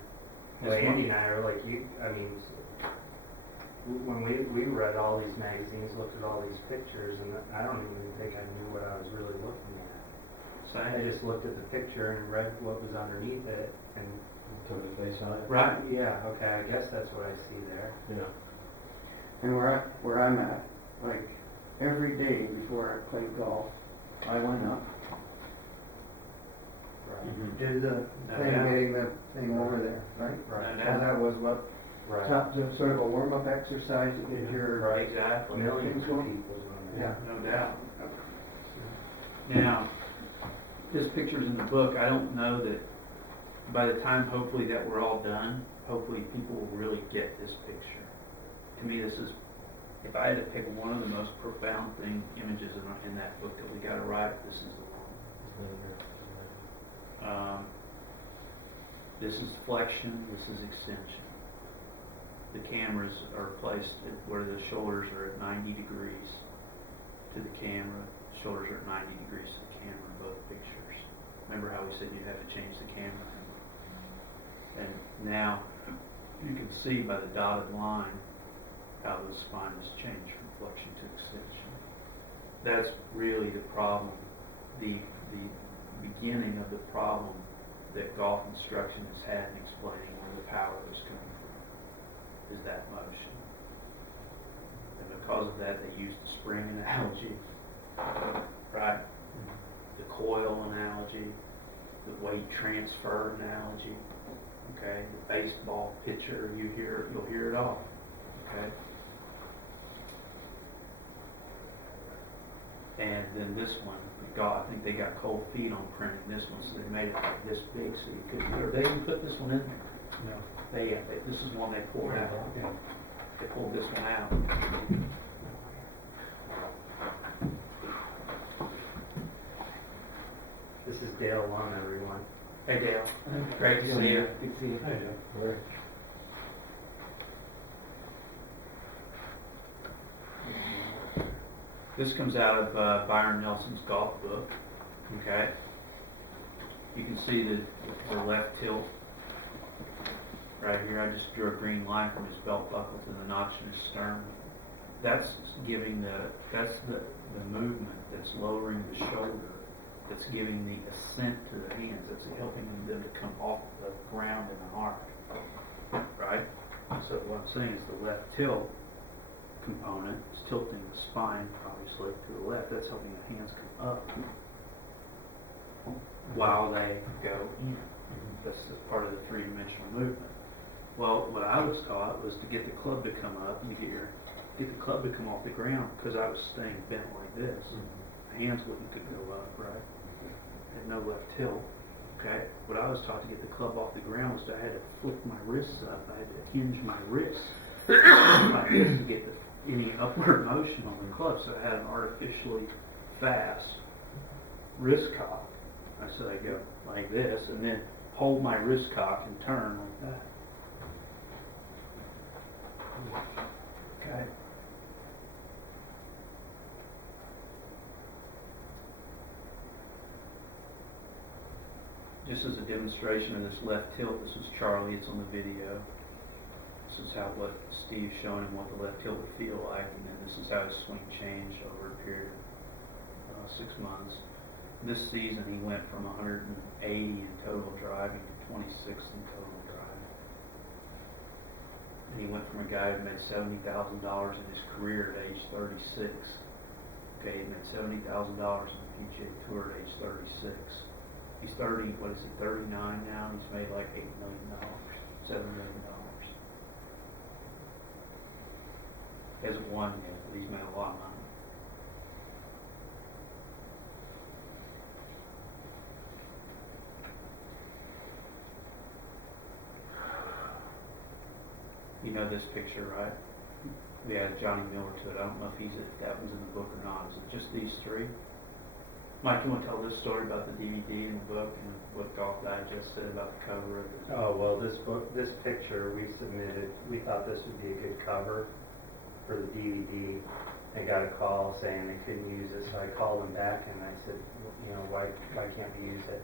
Well, Andy and I are like, when we read all these magazines, looked at all these pictures, and I don't even think I knew what I was really looking at. I Same. just looked at the picture and read what was underneath it, and Took it face value. Right. yeah, okay, I guess that's what I see there. Yeah. And where I'm at, like, every day before I played golf, I went up, Right. do the No thing, doubt. getting the thing over there, right? Right. No And that was what, Right. sort of a warm-up exercise to get your, Right. Exactly. Millions of Things going. people doing yeah. that. No doubt. Now, this picture's in the book. I don't know that by the time hopefully that we're all done, hopefully people will really get this picture. To me, this is, if I had to pick one of the most profound images in that book that we got to write, this is the one. This is flexion, this is extension. The cameras are placed at where the shoulders are at 90 degrees to the camera. Shoulders are at 90 degrees to the camera in both pictures. Remember how we said you'd have to change the camera? And now you can see by the dotted line how the spine has changed from flexion to extension. That's really the problem, the beginning of the problem that golf instruction has had in explaining where the power is coming from, is that motion. And because of that, they use the spring analogy, right? The coil analogy, the weight transfer analogy, okay? The baseball pitcher, you'll hear it all, okay? And then this one, I think they got cold feet on printing this one, so they made it like this big, so you couldn't hear. They didn't put this one in there. No. This is one they pulled out. They pulled this one out. This is Dale Lund, everyone. Hey Dale, great to see you. Good to see you. Very. This comes out of Byron Nelson's golf book, okay? You can see the left tilt right here. I just drew a green line from his belt buckle to the notch in his sternum. That's giving that's the movement that's lowering the shoulder, that's giving the ascent to the hands, that's helping them to come off the ground in an arc, right? So what I'm saying is the left tilt component is tilting the spine obviously to the left. That's helping the hands come up while they go in. That's part of the three-dimensional movement. Well, what I was taught was to get the club to come up here, get the club to come off the ground, because I was staying bent like this. The hands could go up, right? Had no left tilt. Okay. What I was taught to get the club off the ground was I had to flick my wrists up. I had to hinge my wrists like this to get any upward motion on the club. So I had an artificially fast wrist cock. So I go like this and then hold my wrist cock and turn like that. Okay. Just as a demonstration of this left tilt, this is Charlie, it's on the video. This is what Steve's showing him what the left tilt would feel like, and then this is how his swing changed over a period of 6 months. This season he went from 180 in total driving to 26 in total driving. And he went from a guy who made $70,000 in his career at age 36. Okay, he made $70,000 in the PGA Tour at age 36. He's 39 now, and he's made like $8 million, $7 million. He hasn't won yet, but he's made a lot of money. You know this picture, right? We added Johnny Miller to it. I don't know if that one's in the book or not. Is it just these three? Mike, you want to tell this story about the DVD and the book and what Golf Digest said about the cover of it? Oh, well, this picture we submitted, we thought this would be a good cover for the DVD. They got a call saying they couldn't use it, so I called them back and I said, why can't we use it?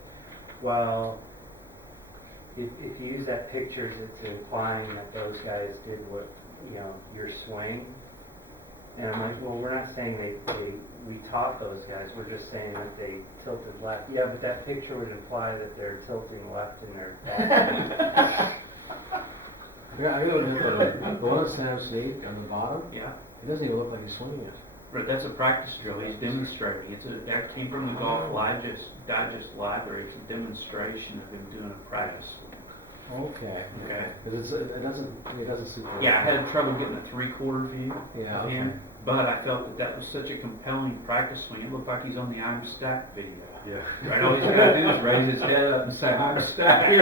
Well, if you use that picture, it's implying that those guys did what, your swing. And I'm like, well, we're not saying we taught those guys, we're just saying that they tilted left. Yeah, but that picture would imply that they're tilting left in their back. Yeah, I go with the one that Sam Snead on the bottom, Yeah, it doesn't even look like he's swinging it. but that's a practice drill, he's demonstrating, that came from the Golf Digest library, it's a demonstration of him doing a practice. Okay. Okay. Because it doesn't suit. Yeah, I had trouble getting a 3/4 view Yeah, of him, okay. but I felt that was such a compelling practice swing, it looked like he's on the I'm Stacked video. Yeah. Right, all he's gotta do is raise his head up and say, I'm stacked.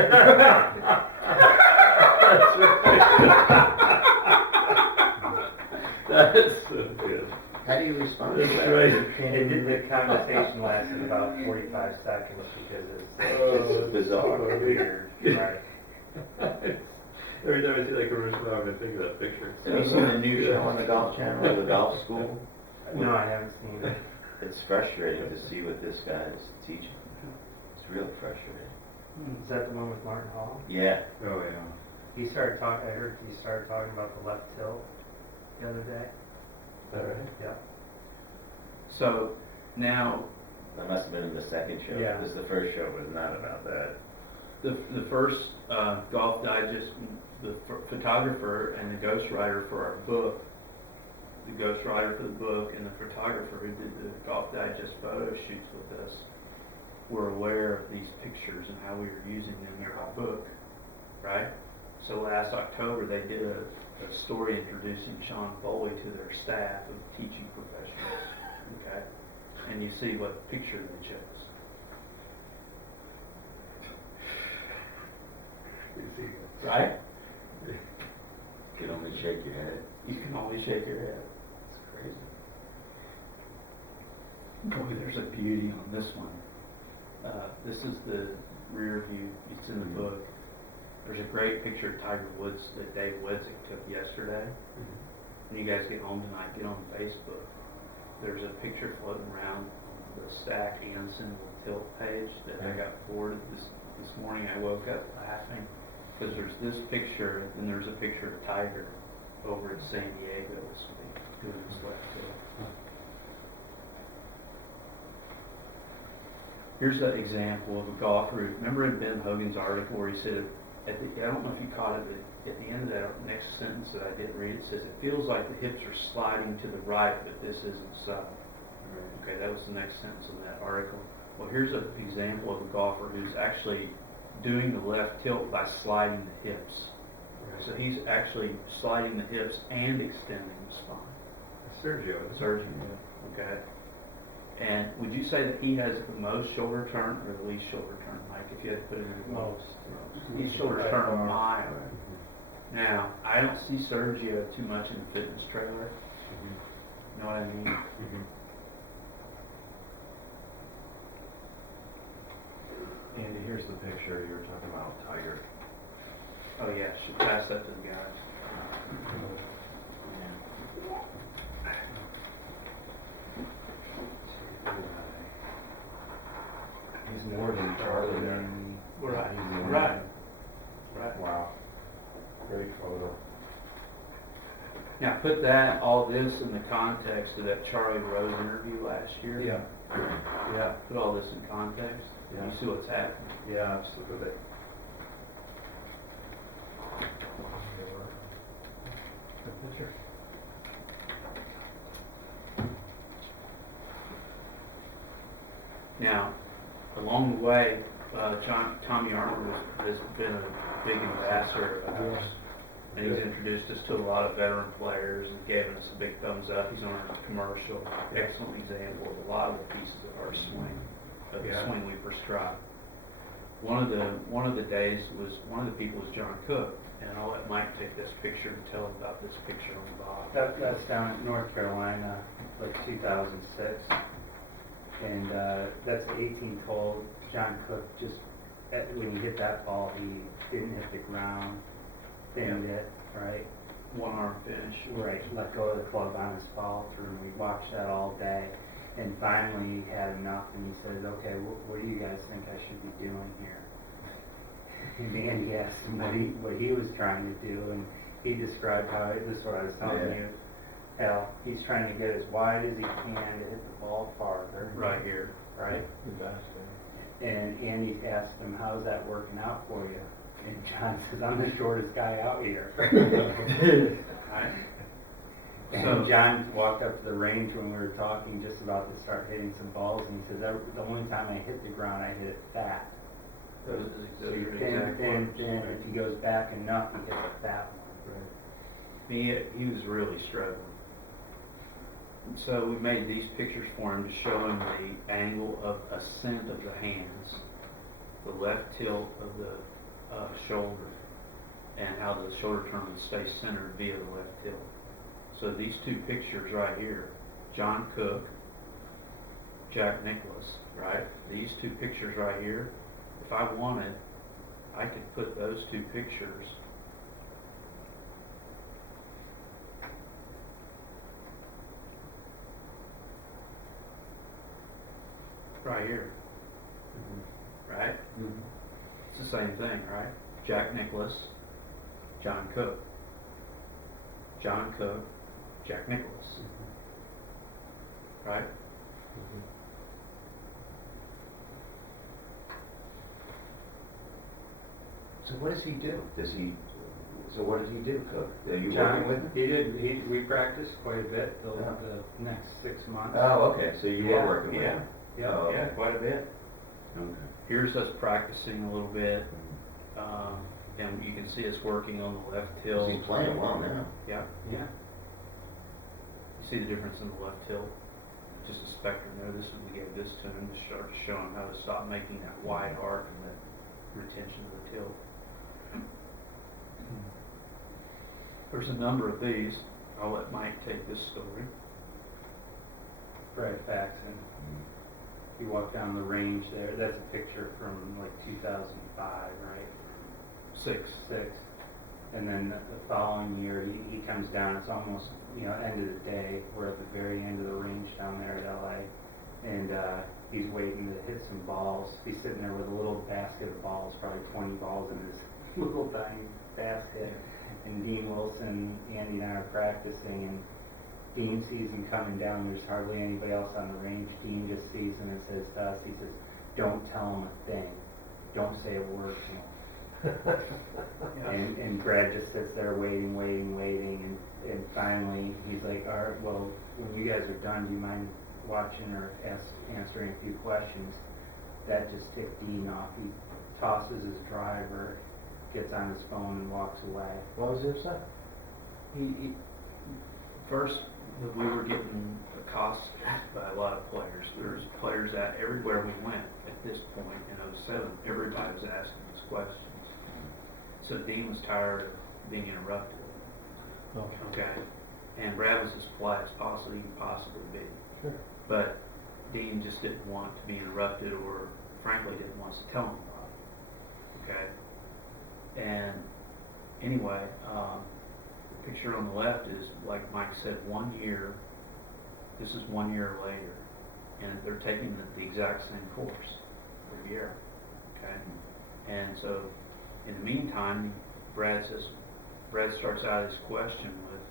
That's so good. How do you respond to That's that? right. The conversation lasted about 45 seconds because Oh, It's bizarre. weird, right? Every time I see that commercial, I'm gonna think of that picture. Have you seen the new show on the Golf Channel, The Golf School? No, I haven't seen it. It's frustrating to see what this guy is teaching. It's real frustrating. Is that the one with Martin Hall? Yeah. Oh, yeah. I heard he started talking about the left tilt the other day. Is that right? Yeah. So now, That must have been in the second show, Yeah. because the first show was not about that. the first Golf Digest, the photographer and the ghostwriter for our book, the ghostwriter for the book and the photographer who did the Golf Digest photo shoots with us were aware of these pictures and how we were using them in our book, right? So last October, they did a story introducing Sean Foley to their staff of teaching professionals, okay? And you see what picture they chose. You see. Right? You can only shake your head. You can only shake your head. It's crazy. Boy, there's a beauty on this one. This is the rear view. It's in the book. There's a great picture of Tiger Woods that Dave Wedzik took yesterday. When you guys get home tonight, get on Facebook. There's a picture floating around on the Stack Anson tilt page that I got forwarded this morning. I woke up laughing because there's this picture and there's a picture of Tiger over at San Diego doing his left tilt. Here's an example of a golfer. Remember in Ben Hogan's article where he said, I don't know if you caught it, but at the end of that next sentence that I didn't read, it says, it feels like the hips are sliding to the right, but this isn't so. Okay, that was the next sentence in that article. Well, here's an example of a golfer who's actually doing the left tilt by sliding the hips. So he's actually sliding the hips and extending the spine. Sergio. Surgeon, okay. And would you say that he has the most shoulder turn or the least shoulder turn? Like if you had to put it in the most, he's shoulder turn a mile. Now, I don't see Sergio too much in the fitness trailer. You know what I mean? Andy, here's the picture you were talking about, Tiger. Oh yeah, should pass that to the guys. He's more than Charlie there. Right, He's the only right, one. right. Wow. Great photo. Now put that, all this in the context of that Charlie Rose interview last year. Yeah. Put all this in context. Yeah. You see what's happening. Yeah, absolutely. Good picture. Now, along the way, Tommy Arnold has been a big ambassador of ours. And he's introduced us to a lot of veteran players and given us a big thumbs up. He's on our commercial. Excellent example of a lot of the pieces of our swing, of the Yeah. swing we prescribe. One of the days was, one of the people was John Cook. And I'll let Mike take this picture and tell him about this picture on the bottom. That's down in North Carolina, like 2006. And that's the 18th hole. John Cook just, when he hit that ball, he didn't hit the ground, thinned it, right? One arm finish. Right, let go of the club on his follow through. We watched that all day. And finally he had enough and he said, okay, what do you guys think I should be doing here? And Andy asked him what he was trying to do, and he described how, this is what I was telling Yeah. you, how he's trying to get as wide as he can to hit the ball farther. Right here. Right? The best, And Andy asked him, how's that working out for you? And John says, I'm the shortest guy out here. Right? And So- John walked up to the range when we were talking, just about to start hitting some balls, and he says, the only time I hit the ground, I hit it fat. Those are So the you're exact thin, words. thin, if he goes back enough, he hits a fat one. He was really struggling. So we made these pictures for him to show him the angle of ascent of the hands, the left tilt of the shoulder, and how the shoulder turn would stay centered via the left tilt. So these two pictures right here, John Cook, Jack Nicklaus, right? These two pictures right here, if I wanted, I could put those two pictures right here, right? It's the same thing, right? Jack Nicklaus, John Cook. John Cook, Jack Nicklaus. Right? So what does he do? So what does he do, Cook? Are you John, working with him? we practiced quite a bit the Yeah. the next 6 months. Oh, okay, so you Yeah, were working with him? Yeah. Oh, Yeah, okay. quite a bit. Okay. Here's us practicing a little bit, and you can see us working on the left tilt. He's playing well now. Yeah, Yeah. you see the difference in the left tilt? Just a spectrum there. This is, we gave this to him to start to show him how to stop making that wide arc and that retention of the tilt. There's a number of these. I'll let Mike take this story. Brad Faxon. He walked down the range there. That's a picture from like 2005, right? 6. 6. And then the following year, he comes down. It's almost, end of the day. We're at the very end of the range down there at LA. And he's waiting to hit some balls. He's sitting there with a little basket of balls, probably 20 balls in his little tiny basket. And Dean Wilson, Andy and I are practicing, and Dean sees him coming down. There's hardly anybody else on the range. Dean just sees him and says to us, he says, "Don't tell him a thing. Don't say a word to him." And Brad just sits there waiting, and finally he's like, "All right, well, when you guys are done, do you mind watching or answering a few questions?" That just ticked Dean off. He tosses his driver, gets on his phone, and walks away. What was he upset? He first, we were getting accosted by a lot of players. There's players at everywhere we went at this point in '07. Everybody was asking us questions. So Dean was tired of being interrupted. Okay. Okay. And Brad was as polite as possibly he could possibly be. Sure. But Dean just didn't want to be interrupted, or frankly didn't want us to tell him about it. Okay. And anyway, the picture on the left is, like Mike said, 1 year. This is 1 year later, and they're taking the exact same course, Riviera. Okay. And so, in the meantime, Brad starts out his question with,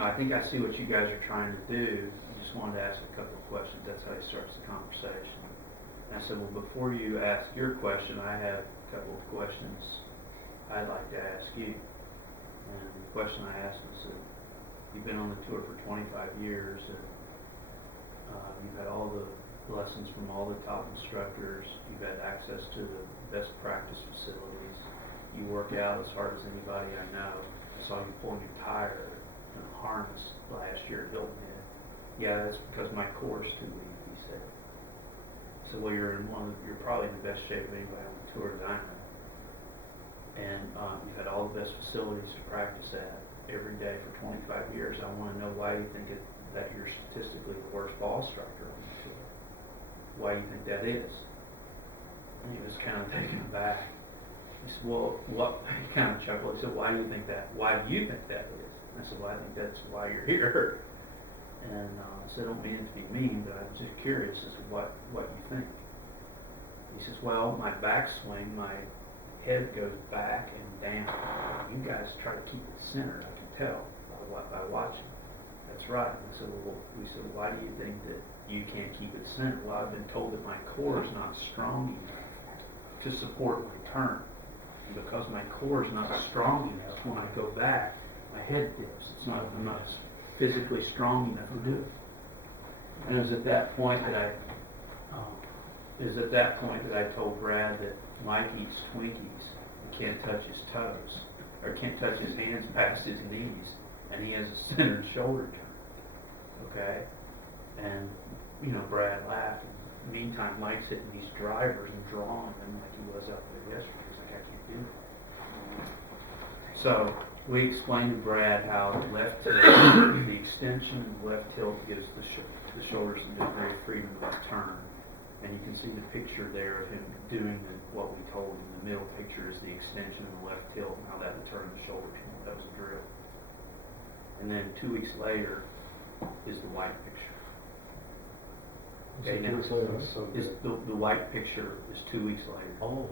I think I see what you guys are trying to do. I just wanted to ask a couple of questions. That's how he starts the conversation. And I said, well, before you ask your question, I have a couple of questions I'd like to ask you. And the question I asked was that you've been on the tour for 25 years, and you've had all the lessons from all the top instructors. You've had access to the best practice facilities. You work out as hard as anybody I know. I saw you pull your tire in a harness last year at Hilton Head. Yeah, that's because my core is too weak, he said. So, well, you're probably in the best shape of anybody on the tour that I know. And you've had all the best facilities to practice at every day for 25 years. I want to know why you think that you're statistically the worst ball striker on the tour. Why you think that is? And he was kind of taken aback. He said, well, what? He kind of chuckled. He said, why do you think that? Why do you think that is? And I said, well, I think that's why you're here. And I said, I don't mean it to be mean, but I'm just curious as to what you think. He says, well, my backswing, my head goes back and down. You guys try to keep it centered, I can tell by watching. That's right. And so we said, why do you think that you can't keep it centered? Well, I've been told that my core is not strong enough to support my turn. And because my core is not strong enough, when I go back, my head dips. I'm not physically strong enough to do it. And it was at that point that I told Brad that Mike eats Twinkies and can't touch his toes, or can't touch his hands past his knees, and he has a centered shoulder turn. Okay? And, Brad laughed. Meantime, Mike's hitting these drivers and drawing them like he was out there yesterday. He's like, I can't do that. So, we explained to Brad how the left tilt, the extension and the left tilt gives the shoulders some degree of freedom of turn. And you can see the picture there of him doing what we told him. The middle picture is the extension and the left tilt and how that would turn the shoulders. That was a drill. And then 2 weeks later is the white picture. Okay, now, is the white picture is 2 weeks later. Oh,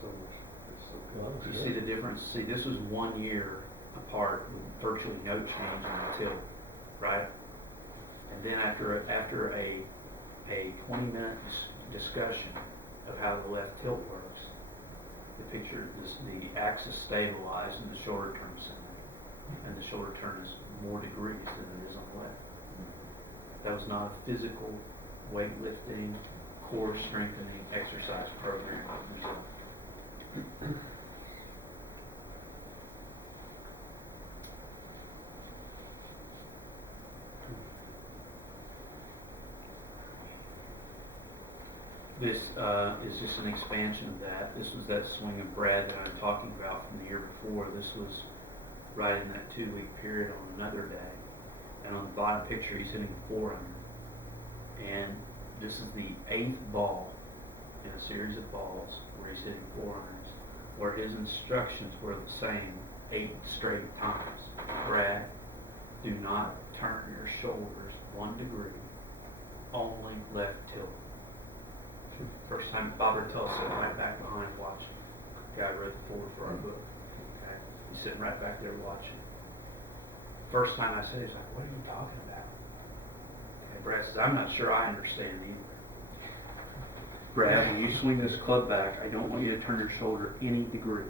So well, that was You good. see the difference? See, this was 1 year apart with virtually no change in the tilt, right? And then after a 20-minute discussion of how the left tilt works, the axis stabilized and the shoulder turn centered, and the shoulder turn is more degrees than it is on the left. That was not a physical weightlifting, core strengthening exercise program result. This is just an expansion of that. This was that swing of Brad that I'm talking about from the year before. This was right in that 2 week period on another day. And on the bottom picture, he's hitting a 400. And this is the 8th ball in a series of balls where he's hitting 400s, where his instructions were the same 8 straight times. Brad, do not turn your shoulders 1 degree, only left tilt. First time Bob Bertel sitting right back behind watching. The guy wrote the forward for our book. Okay? He's sitting right back there watching. First time I said, he's like, what are you talking about? Okay, Brad says, I'm not sure I understand either. Brad, when you swing this club back, I don't want you to turn your shoulder any degree.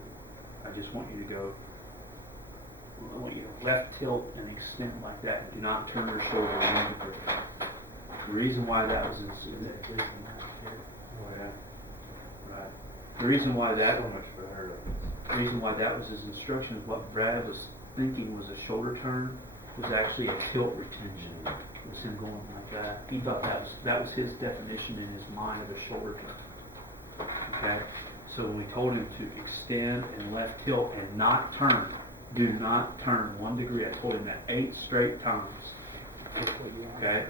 I just want you to go, I want you to left tilt and extend like that. Do not turn your shoulder any degree. The reason why that was Right. The reason why that was his instruction, what Brad was thinking was a shoulder turn, was actually a tilt retention. It was him going like that. He thought that was his definition in his mind of a shoulder turn. Okay? So when we told him to extend and left tilt and not turn, do not turn 1 degree. I told him that 8 straight times. Okay?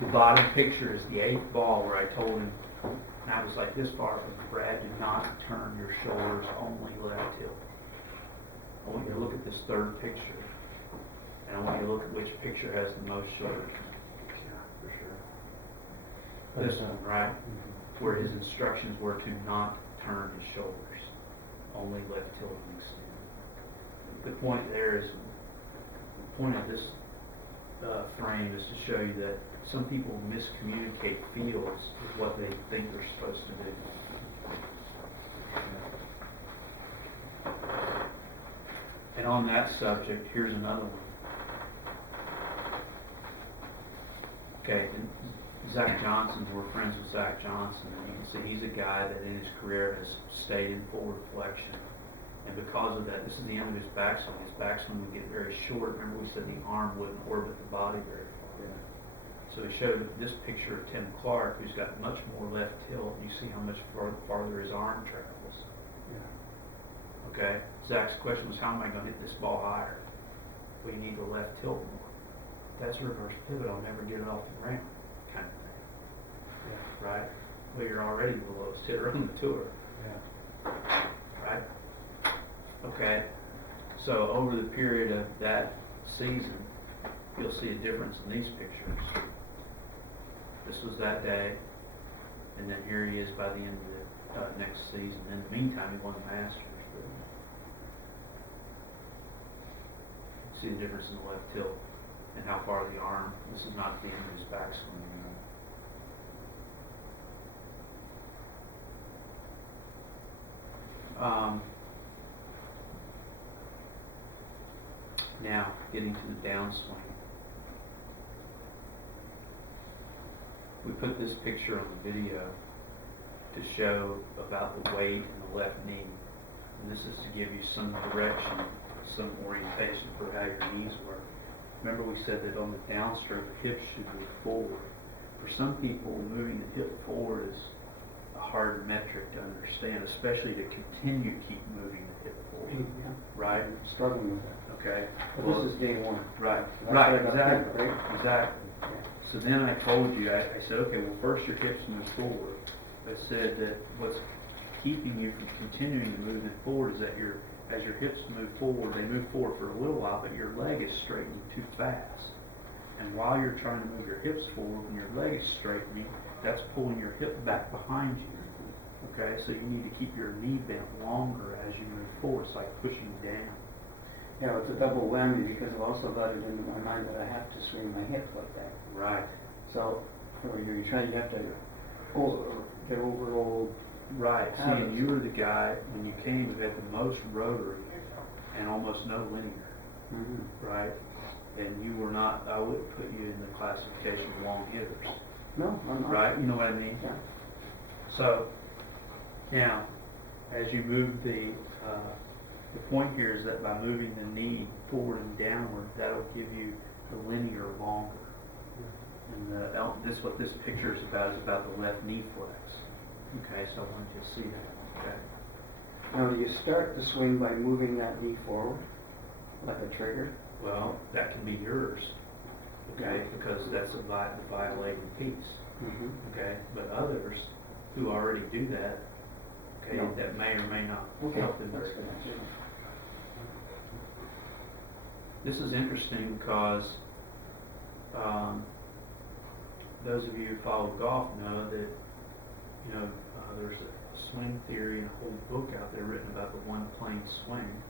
The bottom picture is the 8th ball where I told him, and I was like this far from Brad, do not turn your shoulders, only left tilt. I want you to look at this 3rd picture, and I want you to look at which picture has the most shoulder turn. for sure. This one, right? Where his instructions were to not turn his shoulders, only left tilt and extend. The point there is, the point of this frame is to show you that some people miscommunicate fields with what they think they're supposed to do. And on that subject, here's another one. Okay, Zach Johnson, we're friends with Zach Johnson, and you can see he's a guy that in his career has stayed in forward flexion. And because of that, this is the end of his backswing. His backswing would get very short. Remember we said the arm wouldn't orbit the body very far. Yeah. So he showed this picture of Tim Clark, who's got much more left tilt. You see how much farther his arm travels. Yeah. Okay? Zach's question was, how am I going to hit this ball higher? We need the left tilt more. That's a reverse pivot. I'll never get it off the ground, kind of thing. Yeah. Right? Well, you're already the lowest hitter on the tour. Yeah. Right? Okay. So over the period of that season, you'll see a difference in these pictures. This was that day. And then here he is by the end of the next season. In the meantime, he won the Masters. But see the difference in the left tilt and how far the arm. This is not the end of his backswing. Now, getting to the downswing. We put this picture on the video to show about the weight in the left knee. And this is to give you some direction, some orientation for how your knees work. Remember we said that on the downstroke, the hips should move forward. For some people, moving the hip forward is a hard metric to understand, especially to continue to keep moving the hip forward, right? I'm struggling with that. Okay. But this is day one. Right, That's right, what I got exactly, picked, right? exactly. So then I told you, I said, okay, well, first your hips move forward. I said that what's keeping you from continuing to move it forward is that as your hips move forward, they move forward for a little while, but your leg is straightening too fast. And while you're trying to move your hips forward, when your leg is straightening, that's pulling your hip back behind you. Okay, so you need to keep your knee bent longer as you move forward. It's like pushing down. Yeah, it's a double whammy because I've also got it into my mind that I have to swing my hip like that. Right. So, for you have to get over old. Right. See, and you were the guy, when you came, who had the most rotary and almost no linear. Mm-hmm. Right? And you were not, I wouldn't put you in the classification of long hitters. No, I'm not. Right? You know what I mean? Yeah. So, now, as you move the point here is that by moving the knee forward and downward, that'll give you the linear longer. And this what this picture is about the left knee flex. Okay, so I want you to see that. Okay. Now, do you start the swing by moving that knee forward, like a trigger? Well, that can be yours. Okay, because that's the violating piece. Mm-hmm. Okay, but others who already do that, okay, No. that may or may not Okay, help them that's very good. much. This is interesting because those of you who follow golf know that there's a swing theory and a whole book out there written about the one plane swing.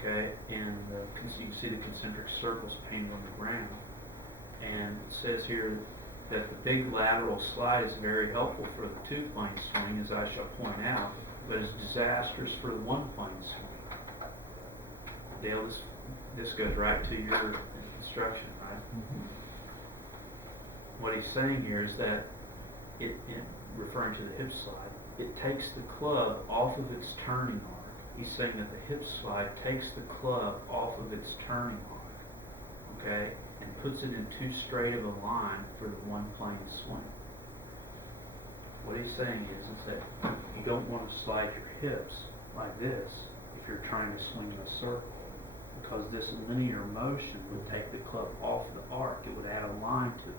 Okay, and you can see the concentric circles painted on the ground, and it says here that the big lateral slide is very helpful for the two plane swing, as I shall point out, but is disastrous for the one plane swing. Dale, this goes right to your instruction, right? Mm-hmm. What he's saying here is that referring to the hip slide, it takes the club off of its turning arc. He's saying that the hip slide takes the club off of its turning arc, okay, and puts it in too straight of a line for the one plane swing. What he's saying is that you don't want to slide your hips like this if you're trying to swing in a circle, because this linear motion would take the club off the arc. It would add a line to it.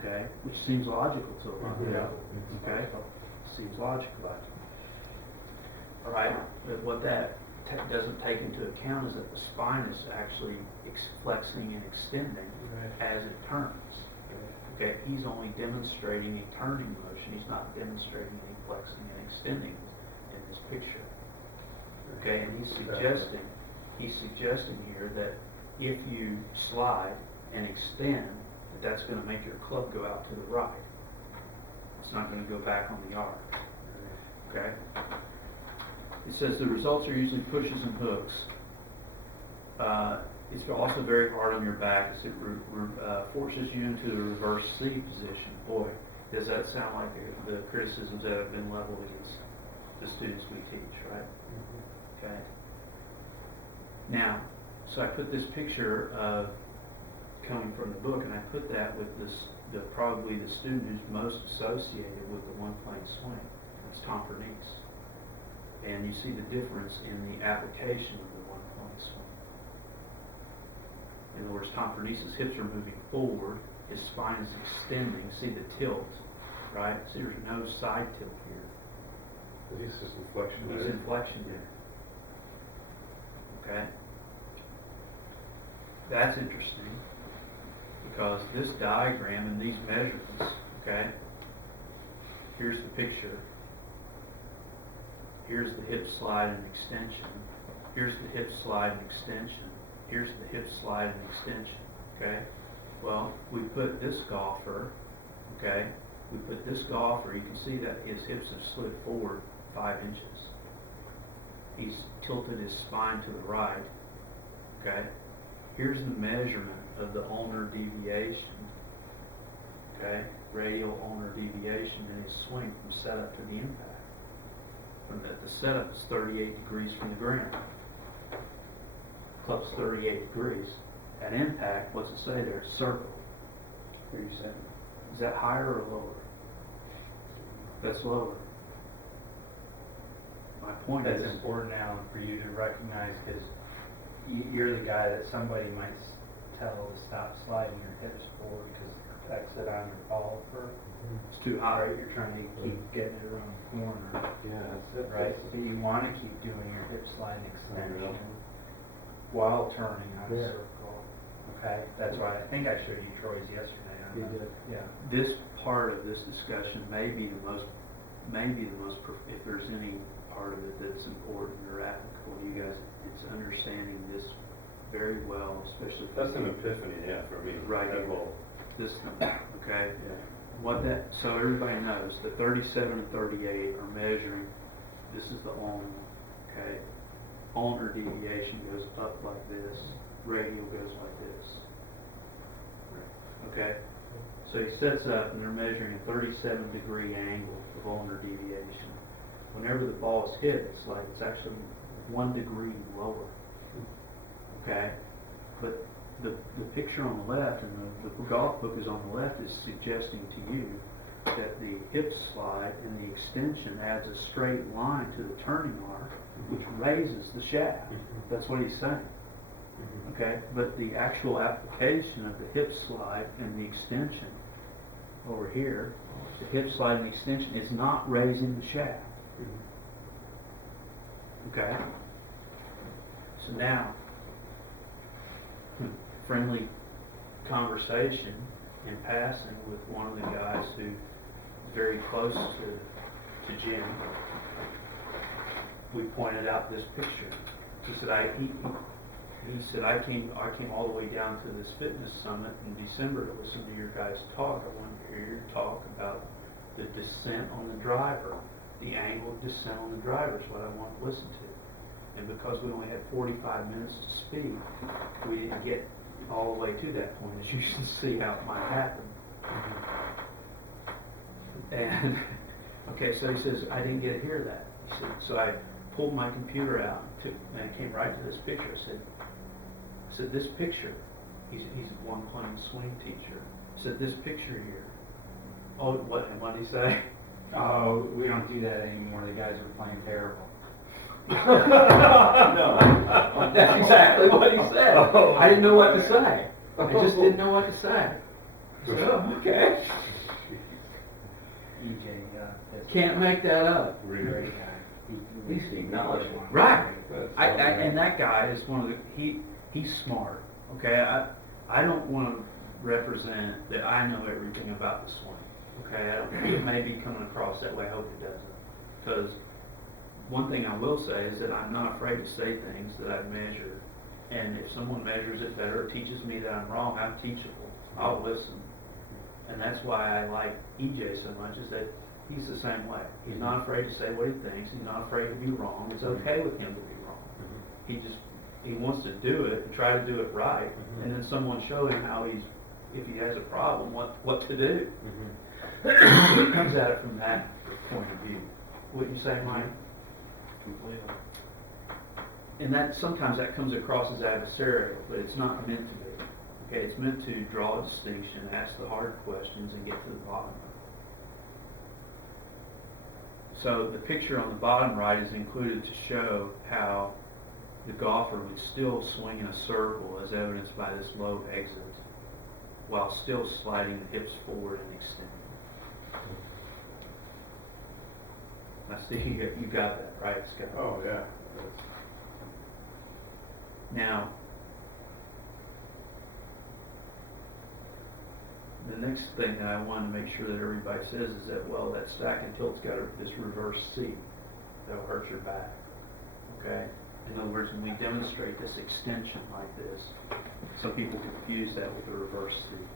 Okay, which seems logical to a lot of people. Okay, seems logical. All right, but what that doesn't take into account is that the spine is actually flexing and extending as it turns. Okay, he's only demonstrating a turning motion. He's not demonstrating any flexing and extending in this picture. Okay, and he's suggesting here that if you slide and extend, that's going to make your club go out to the right. It's not going to go back on the arc. Okay? It says the results are usually pushes and hooks. It's also very hard on your back as it forces you into the reverse C position. Boy, does that sound like the criticisms that have been leveled against the students we teach, right? Okay. Now, so I put this picture of coming from the book, and I put that with probably the student who's most associated with the one plane swing. It's Tom Pernice. And you see the difference in the application of the one plane swing. In other words, Tom Pernice's hips are moving forward, his spine is extending. See the tilt, right? See, there's no side tilt here. He's just inflection. He's inflection there. Okay? That's interesting, because this diagram and these measurements, okay, here's the picture. Here's the hip slide and extension. Here's the hip slide and extension. Here's the hip slide and extension, okay? Well, we put this golfer, okay? We put this golfer, you can see that his hips have slid forward 5 inches. He's tilted his spine to the right, okay? Here's the measurement of the ulnar deviation, okay? Radial ulnar deviation in his swing from setup to the impact. From the setup is 38 degrees from the ground. Club's 38 degrees. At impact, what's it say there? Circle. 37. Is that higher or lower? That's lower. My point That's is, important, Alan, for you to recognize, because you're the guy that somebody might tell to stop sliding your hips forward because that's it on your golfer. it's too high. Right, you're trying to keep getting it around the corner, Yeah, that's it. right? But you want to keep doing your hip slide and extension while turning on a Yeah. circle. Okay, that's why I think I showed you Troy's yesterday. On You that. did. Yeah. This part of this discussion may be the most, if there's any part of it that's important or applicable to you guys, it's understanding this very well, especially. for That's an you. epiphany, yeah, for me. Right. That whole, This thing, okay? yeah. What that, so everybody knows, the 37 and 38 are measuring, this is the ulnar, okay? Ulnar deviation goes up like this, radial goes like this. Okay? So he sets up and they're measuring a 37-degree angle of ulnar deviation. Whenever the ball is hit, it's actually 1 degree lower. Okay? But the picture on the left and the golf book is on the left is suggesting to you that the hip slide and the extension adds a straight line to the turning arc, which raises the shaft. That's what he's saying. Okay? But the actual application of the hip slide and the extension over here, the hip slide and the extension is not raising the shaft. Okay? So now, friendly conversation in passing with one of the guys who's very close to Jim. We pointed out this picture. He said, I came all the way down to this fitness summit in December to listen to your guys' talk. I wanted to hear your talk about the descent on the driver, the angle of descent on the driver is what I want to listen to. And because we only had 45 minutes to speak, we didn't get all the way to that point, as you can see how it might happen. And, okay, so he says, I didn't get to hear that. He said, so I pulled my computer out and I came right to this picture. I said, this picture, he's one playing swing teacher. I said, this picture here. Oh, what did he say? Oh, we don't do that anymore. The guys are playing terrible. No, that's exactly what he said. I didn't know what to say. I just didn't know what to say. So, okay. EJ, yeah. Can't make that up. Great guy. At least he acknowledged it. Right. That's And that guy is one of the, he's smart. Okay, I don't want to represent that I know everything about the swing. Okay, it may be coming across that way. I hope it doesn't. Because one thing I will say is that I'm not afraid to say things that I've measured. And if someone measures it better or teaches me that I'm wrong, I'm teachable. I'll listen. And that's why I like EJ so much, is that he's the same way. He's not afraid to say what he thinks. He's not afraid to be wrong. It's okay with him to be wrong. He wants to do it and try to do it right. And then someone show him how if he has a problem, what to do. So it comes at it from that point of view. Wouldn't you say, Mike? Completely. And that sometimes that comes across as adversarial, but it's not meant to be. Okay, it's meant to draw a distinction, ask the hard questions, and get to the bottom of it. So the picture on the bottom right is included to show how the golfer would still swing in a circle, as evidenced by this low exit, while still sliding the hips forward and extending. I see you got that, right, Scott? Oh, yeah. Now, the next thing that I want to make sure that everybody says is that, well, that stack and tilt's got this reverse seat that'll hurt your back, okay? In other words, when we demonstrate this extension like this, some people confuse that with the reverse seat.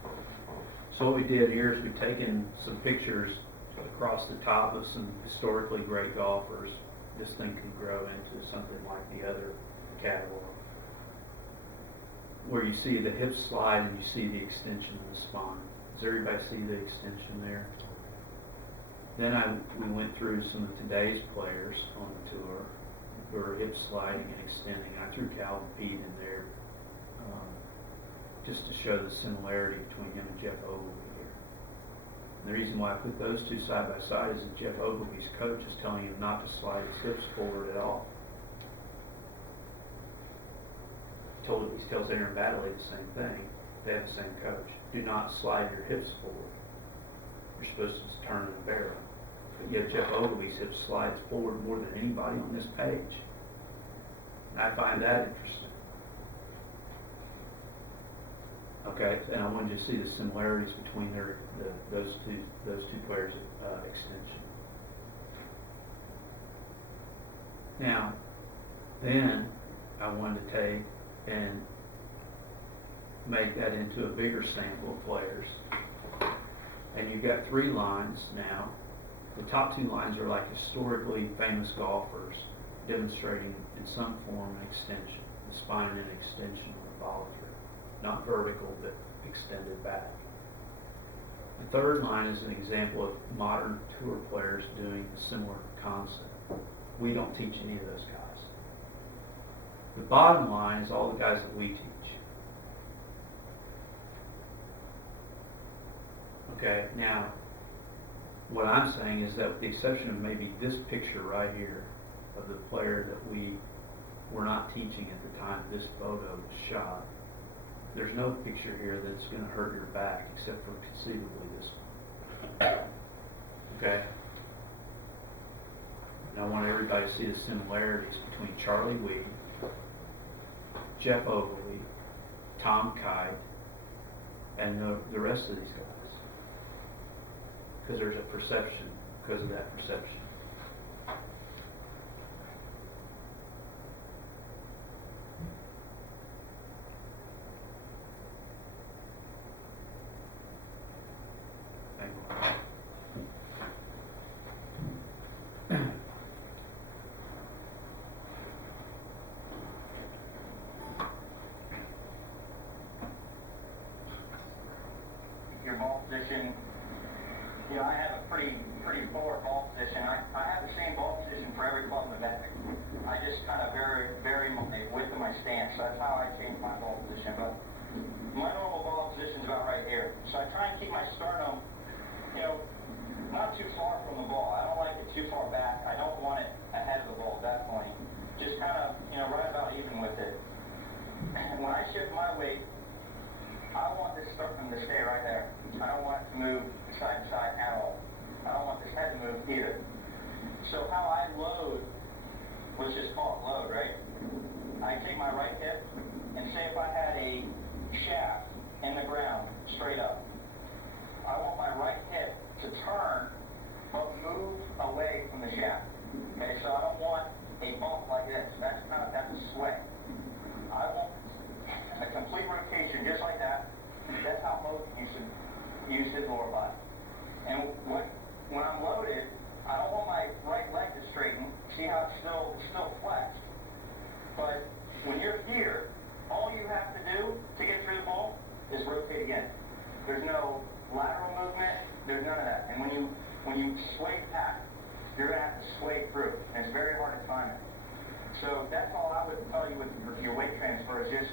So what we did here is we've taken some pictures across the top of some historically great golfers. This thing could grow into something like the other catalog, where you see the hip slide and you see the extension of the spine. Does everybody see the extension there? Then we went through some of today's players on the tour who are hip sliding and extending. I threw Calvin Pete in there just to show the similarity between him and Jeff Ogilvy here. And the reason why I put those two side by side is that Jeff Ogilvy's coach is telling him not to slide his hips forward at all. He tells Aaron Baddeley the same thing. They have the same coach. Do not slide your hips forward. You're supposed to turn in a barrel. But yet Jeff Ogilvy's hip slides forward more than anybody on this page. And I find that interesting. Okay, and I wanted you to see the similarities between those two players' extension. Now, then I wanted to take and make that into a bigger sample of players. And you've got 3 lines now. The top 2 lines are like historically famous golfers demonstrating in some form an extension, the spine and extension of the follow-through. Not vertical, but extended back. The third line is an example of modern tour players doing a similar concept. We don't teach any of those guys. The bottom line is all the guys that we teach. Okay, now, what I'm saying is that with the exception of maybe this picture right here of the player that we were not teaching at the time this photo was shot, there's no picture here that's going to hurt your back except for conceivably this one. Okay? And I want everybody to see the similarities between Charlie Weed, Jeff Ogilvy, Tom Kite, and the rest of these guys. Because there's a perception, because of that perception. Your ball position, you know, I have a pretty poor ball position. I have the same ball position for every club in the deck. I just kind of vary my width of my stance. That's how I change my ball position. But my normal ball position is about right here. So I try and keep my sternum, you know, not too far from the ball. I don't like it too far back. I don't want it ahead of the ball, definitely. Just kind of, you know, right about even with it. And when I shift my weight, I want this sternum to stay right there. I don't want it to move side to side at all. I don't want this head to move either. So how I load, let's just call it load, right? I take my right hip, and say if I had a shaft in the ground, straight up, I want my right hip to turn, but move away from the shaft. Okay, so I don't want a bump like this. That's a sway. I want a complete rotation just like that. That's how Mogan used to use his lower body. And when I'm loaded, I don't want my right leg to straighten. See how it's still flexed. But when you're here, all you have to do to get through the ball is rotate again. There's no lateral movement. There's none of that. And when you sway back, you're going to have to sway through. And it's very hard to time it. So that's all I would tell you with your weight transfer is just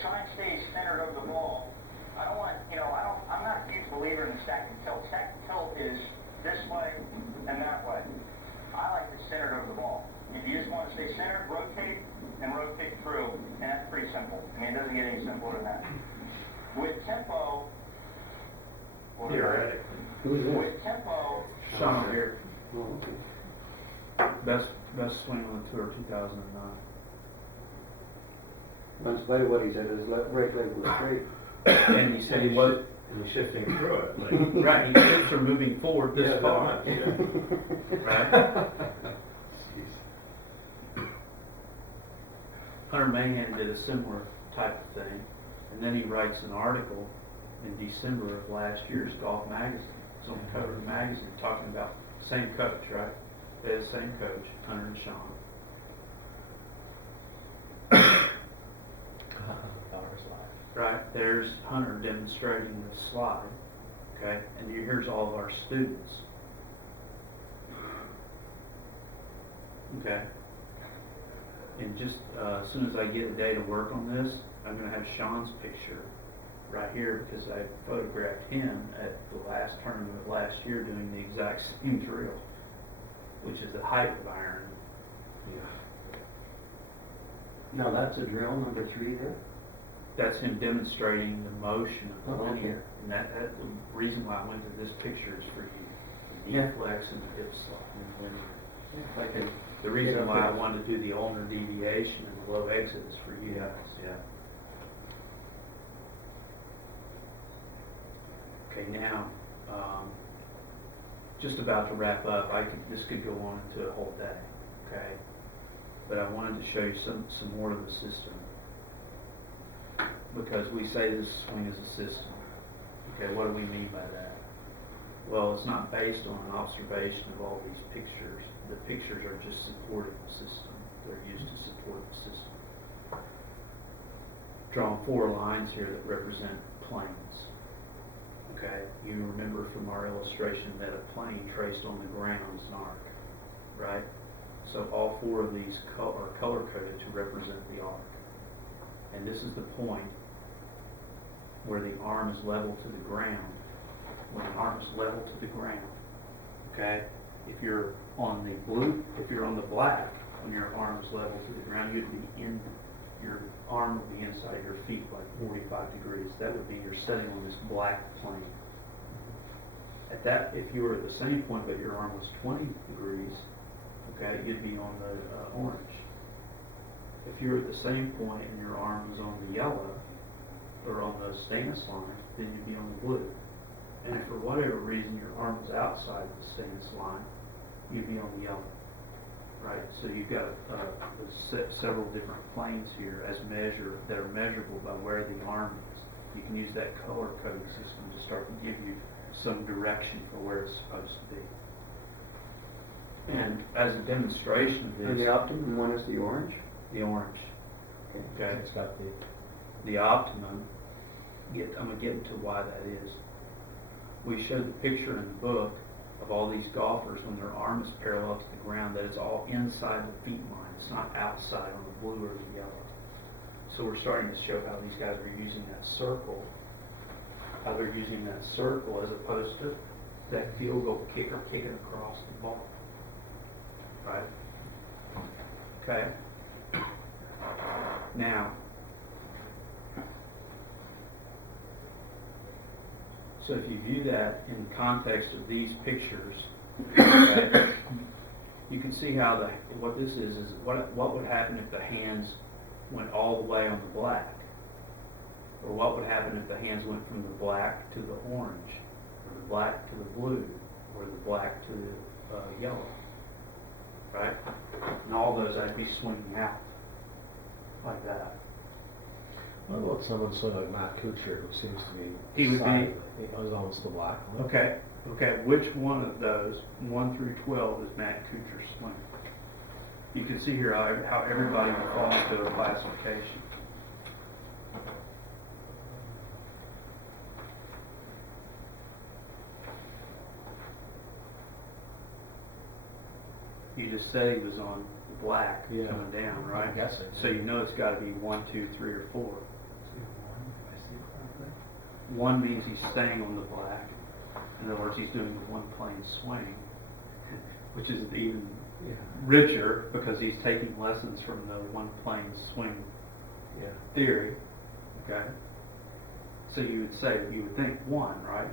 try and stay centered over the ball. I don't want, you know, I'm not a huge believer in the stack and tilt. Stack and tilt is this way and that way. I like it centered over the ball. If you just want to stay centered, rotate and rotate through, and that's pretty simple. I mean, it doesn't get any simpler than that. With tempo, with tempo, Sean here, Oh, okay. best swing on the tour 2009. In spite of what he said, his right leg was straight. And he said he was, And he's shifting through it, like. Right, he shifts are moving forward Yeah, this that far. much, yeah. Right? Hunter Mahan did a similar type of thing, and then he writes an article in December of last year's Golf Magazine. It's on the cover of the magazine talking about the same coach, right? They're the same coach, Hunter and Sean. Power's life. Right, there's Hunter demonstrating the slide, okay? And here's all of our students. Okay? And just as soon as I get a day to work on this, I'm going to have Sean's picture right here because I photographed him at the last tournament last year doing the exact same drill, which is the height of iron. Now, that's a drill number 3 there? That's him demonstrating the motion of the Oh, okay. linear. And that the reason why I went to this picture is for you. The knee Yeah. flex and the hip slide and the linear. If I can. The reason Yeah, why I okay. wanted to do the ulnar deviation and the low exit is for you Yeah, guys. yeah. Okay, now, just about to wrap up. This could go on into a whole day, okay? But I wanted to show you some more of the system. Because we say this swing is a system. Okay, what do we mean by that? Well, it's not based on an observation of all these pictures. The pictures are just supporting the system. They're used to support the system. Drawing 4 lines here that represent planes. Okay, you remember from our illustration that a plane traced on the ground is an arc, right? So all 4 of these are color-coded to represent the arc. And this is the point where the arm is level to the ground. When the arm is level to the ground, okay? If you're on the black, when your arm is level to the ground, your arm would be inside your feet like 45 degrees. That would be you're sitting on this black plane. If you were at the same point but your arm was 20 degrees, okay, you'd be on the orange. If you're at the same point and your arm is on the yellow or on the stance line, then you'd be on the blue. And if for whatever reason your arm is outside the stance line, you'd be on the yellow. Right? So you've got several different planes here that are measurable by where the arm is. You can use that color coding system to start to give you some direction for where it's supposed to be. And as a demonstration of And this, the optimum one is the orange? the orange. Okay. It's got The optimum, I'm going to get into why that is. We showed the picture in the book of all these golfers when their arm is parallel to the ground, that it's all inside the feet line. It's not outside on the blue or the yellow. So we're starting to show how these guys are using that circle, as opposed to that field goal kicker kicking across the ball. Right? Okay? Now, so if you view that in the context of these pictures, okay, you can see how what this is what would happen if the hands went all the way on the black, or what would happen if the hands went from the black to the orange, or the black to the blue, or the black to the yellow, right? And all those I'd be swinging out like that. What about someone sort of like Matt Kuchar, who seems to be... He would be- He was almost the black one. Okay, which one of those, 1 through 12, is Matt Kuchar's swing? You can see here how everybody would fall into a classification. You just said he was on the black Yeah. coming down, right? I'm guessing. So you know it's got to be 1, 2, 3, or 4. 1 means he's staying on the black. In other words, he's doing the one plane swing, which is even richer because he's taking lessons from the one plane swing theory. Okay? So you would think 1, right?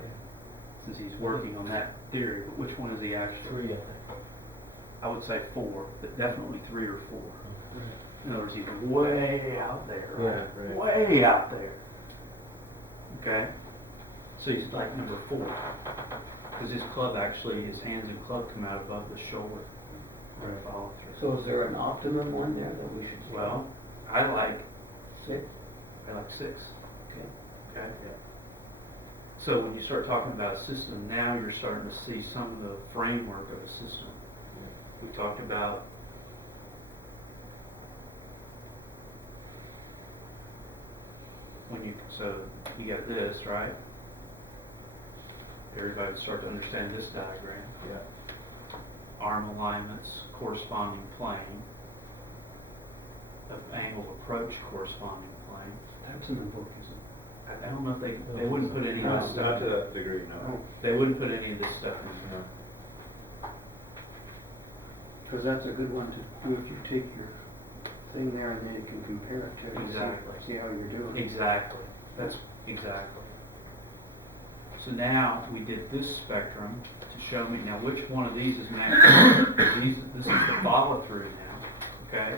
Since he's working on that theory, but which one is he actually? 3, I think. I would say 4, but definitely 3 or 4. In other words, he's way out there, right? Yeah, right. Way out there. Okay? So he's like number 4. Because his club actually, his hands and club come out above the shoulder. Right. Follow through. So is there an optimum one there that we should? Well, I like 6? 6. Okay. Okay? So when you start talking about a system, now you're starting to see some of the framework of a system. We talked about so you got this, right? Everybody start to understand this diagram. Yeah. Arm alignments, corresponding plane. Angle approach, corresponding plane. That's an important. I don't know if they wouldn't put any of Not, this not stuff. to that degree, no. They wouldn't put any of this stuff in here. Because that's a good one to do if you take your thing there and then you can compare it to it. and see- Exactly. See how you're doing. Exactly. That's exactly. So now we did this spectrum to show me now which one of these is max. This is the follow through now. Okay.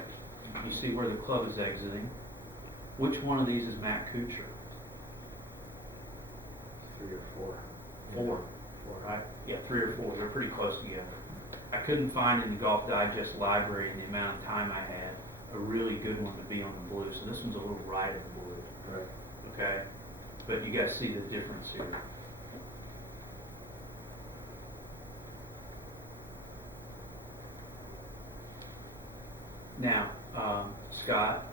You see where the club is exiting. Which one of these is Matt Kuchar? 3 or 4. 4. Right? Yeah, 3 or 4. They're pretty close together. I couldn't find in the Golf Digest library in the amount of time I had a really good one to be on the blue. So this one's a little right of the blue. Right. Okay? But you guys see the difference here. Now, Scott,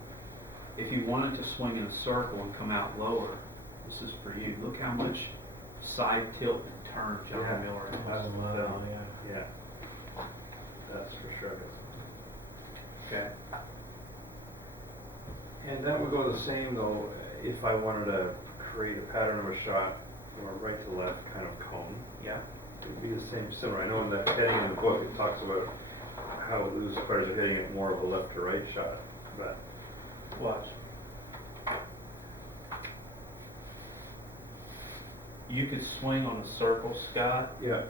if you wanted to swing in a circle and come out lower, this is for you. Look how much side tilt and turn John Yeah. Miller That's has. wow, yeah. Yeah. That's for sure. Okay. And that would go the same though, if I wanted to create a pattern of a shot from a right to left kind of cone. Yeah. It would be the same, similar. I know in the heading in the book, it talks about how loose players are hitting it more of a left to right shot, but Watch. You could swing on a circle, Scott. yeah.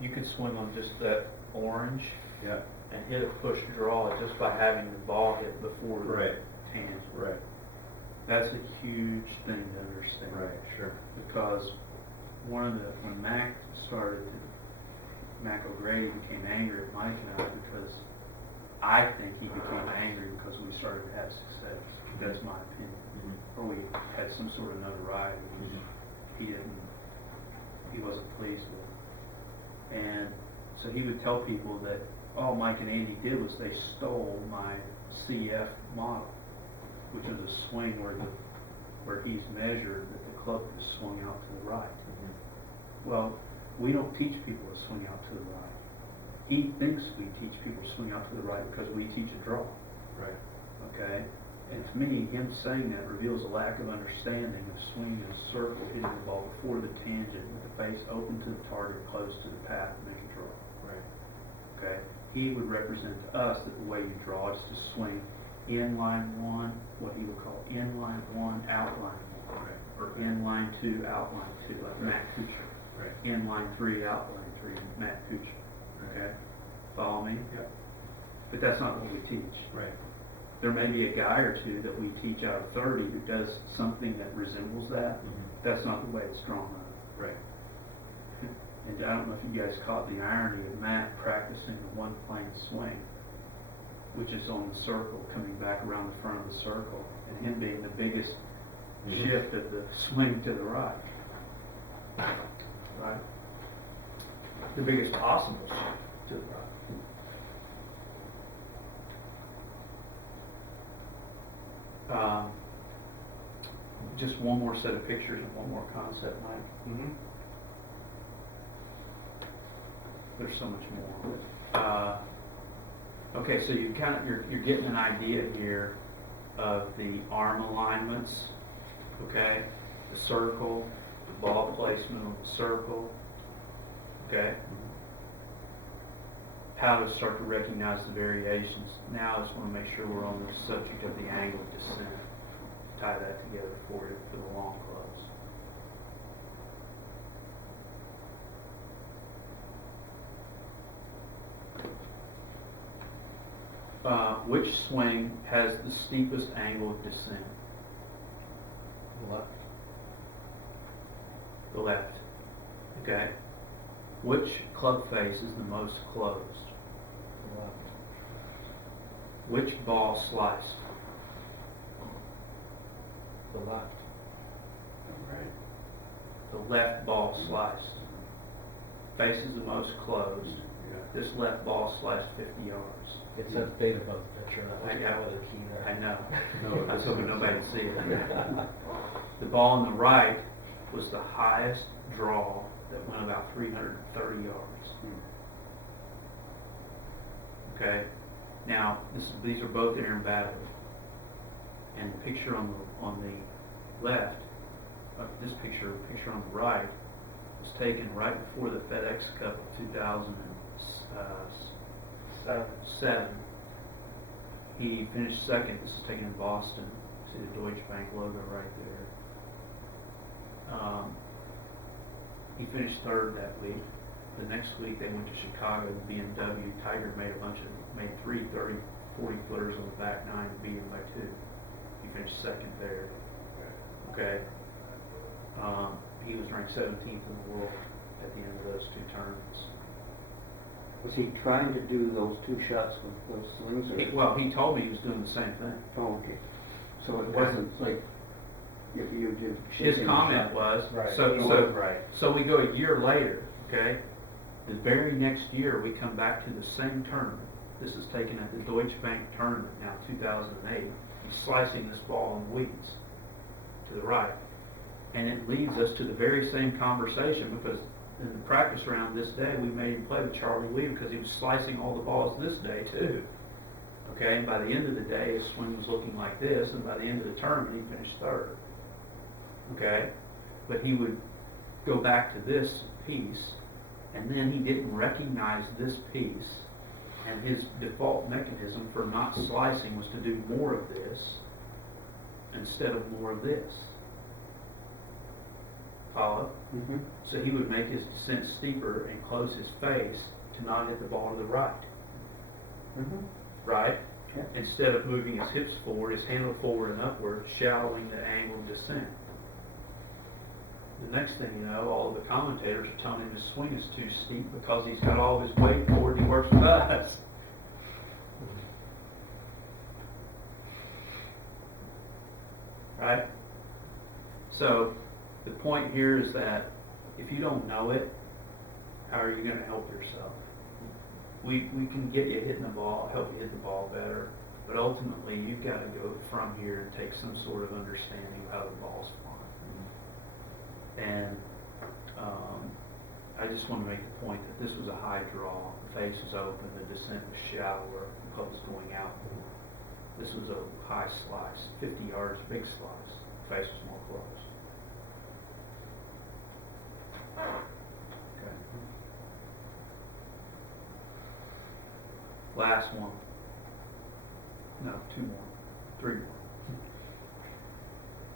You could swing on just that orange Yeah, and hit a push draw just by having the ball hit before the Right. hand. right, That's a huge thing to understand. right, sure. Because when Mac started, Mac O'Grady became angry at Mike and I because I think he became angry because we started to have success. That's my opinion. Or we had some sort of notoriety which he wasn't pleased with. And so he would tell people that all Mike and Andy did was they stole my CF model, which is a swing where he's measured that the club is swung out to the right. Well, we don't teach people to swing out to the right. He thinks we teach people to swing out to the right because we teach a draw. Right. Okay? And to me, him saying that reveals a lack of understanding of swinging in a circle, hitting the ball before the tangent with the face open to the target, close to the path, and make a draw. Right. Okay? He would represent to us that the way you draw is to swing in line 1, what he would call in line 1, out line 1, Right. or in line 2, out line 2, like Right. Matt Kuchar. Right. In line 3, out line 3, Matt Kuchar. Okay? Follow me? Yep. But that's not what we teach. Right. There may be a guy or two that we teach out of 30 who does something that resembles that. That's not the way it's drawn up. Right. And I don't know if you guys caught the irony of Matt practicing the one plane swing, which is on the circle, coming back around the front of the circle, and him being the biggest shift of the swing to the right. Right? The biggest possible shift to the right. Just one more set of pictures and one more concept, Mike. There's so much more. Okay, so you you're getting an idea here of the arm alignments. Okay, the circle, the ball placement on the circle. Okay. How to start to recognize the variations. Now I just want to make sure we're on the subject of the angle of descent. Tie that together for you for the long clubs. Which swing has the steepest angle of descent? Left. The left. Okay. Which club face is the most closed? Left. Which ball sliced? The left. Right. The left ball sliced. Face is the most closed. Yeah. This left ball sliced 50 yards. It says bait above the picture, and I I was got with it. a key there. I know. No, I was hoping it's- nobody would see it. The ball on the right was the highest draw that went about 330 yards. Okay. Now these are both Aaron Badley, and the picture on the left, this picture on the right, was taken right before the FedEx Cup of 2007. He finished second. This is taken in Boston. See the Deutsche Bank logo right there. He finished third that week. The next week they went to Chicago to BMW. Tiger made three 30, 40 footers on the back nine and beat him by 2. He finished second there. Okay. He was ranked 17th in the world at the end of those 2 tournaments. Was he trying to do those 2 shots with those swings or? He told me he was doing the same thing. Oh, okay. So it wasn't like if you did. His comment was, Right. He so was right. So we go a year later, okay? The very next year, we come back to the same tournament. This is taken at the Deutsche Bank tournament now, 2008. He's slicing this ball in weeds to the right. And it leads us to the very same conversation because in the practice round this day, we made him play with Charlie Weaver because he was slicing all the balls this day too. Okay, and by the end of the day, his swing was looking like this, and by the end of the tournament, he finished third. Okay, but he would go back to this piece, and then he didn't recognize this piece, and his default mechanism for not slicing was to do more of this instead of more of this. Follow? Mm-hmm. So he would make his descent steeper and close his face to not hit the ball to the right. Mm-hmm. Right? Yeah. Instead of moving his hips forward, his handle forward and upward, shallowing the angle of descent. The next thing you know, all of the commentators are telling him his swing is too steep because he's got all his weight forward and he works with us. Right? So, the point here is that if you don't know it, how are you going to help yourself? We can get you hitting the ball, help you hit the ball better, but ultimately you've got to go from here and take some sort of understanding of how the ball's flying. And I just want to make the point that this was a high draw. The face was open, the descent was shallower, the putt was going out more. This was a high slice, 50 yards, big slice. The face was more closed. Okay. Last one. No, 2 more. 3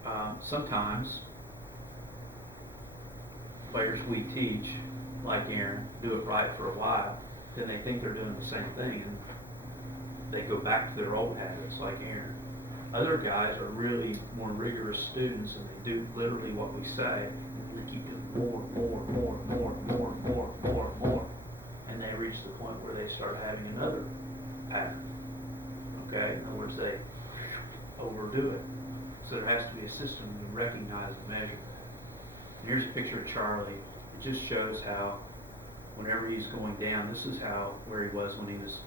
more. Sometimes players we teach, like Aaron, do it right for a while, then they think they're doing the same thing and they go back to their old habits like Aaron. Other guys are really more rigorous students and they do literally what we say. We keep doing more, and they reach the point where they start having another pattern. Okay? In other words, they overdo it. So there has to be a system to recognize and measure. Here's a picture of Charlie. It just shows how whenever he's going down, this is where he was when he was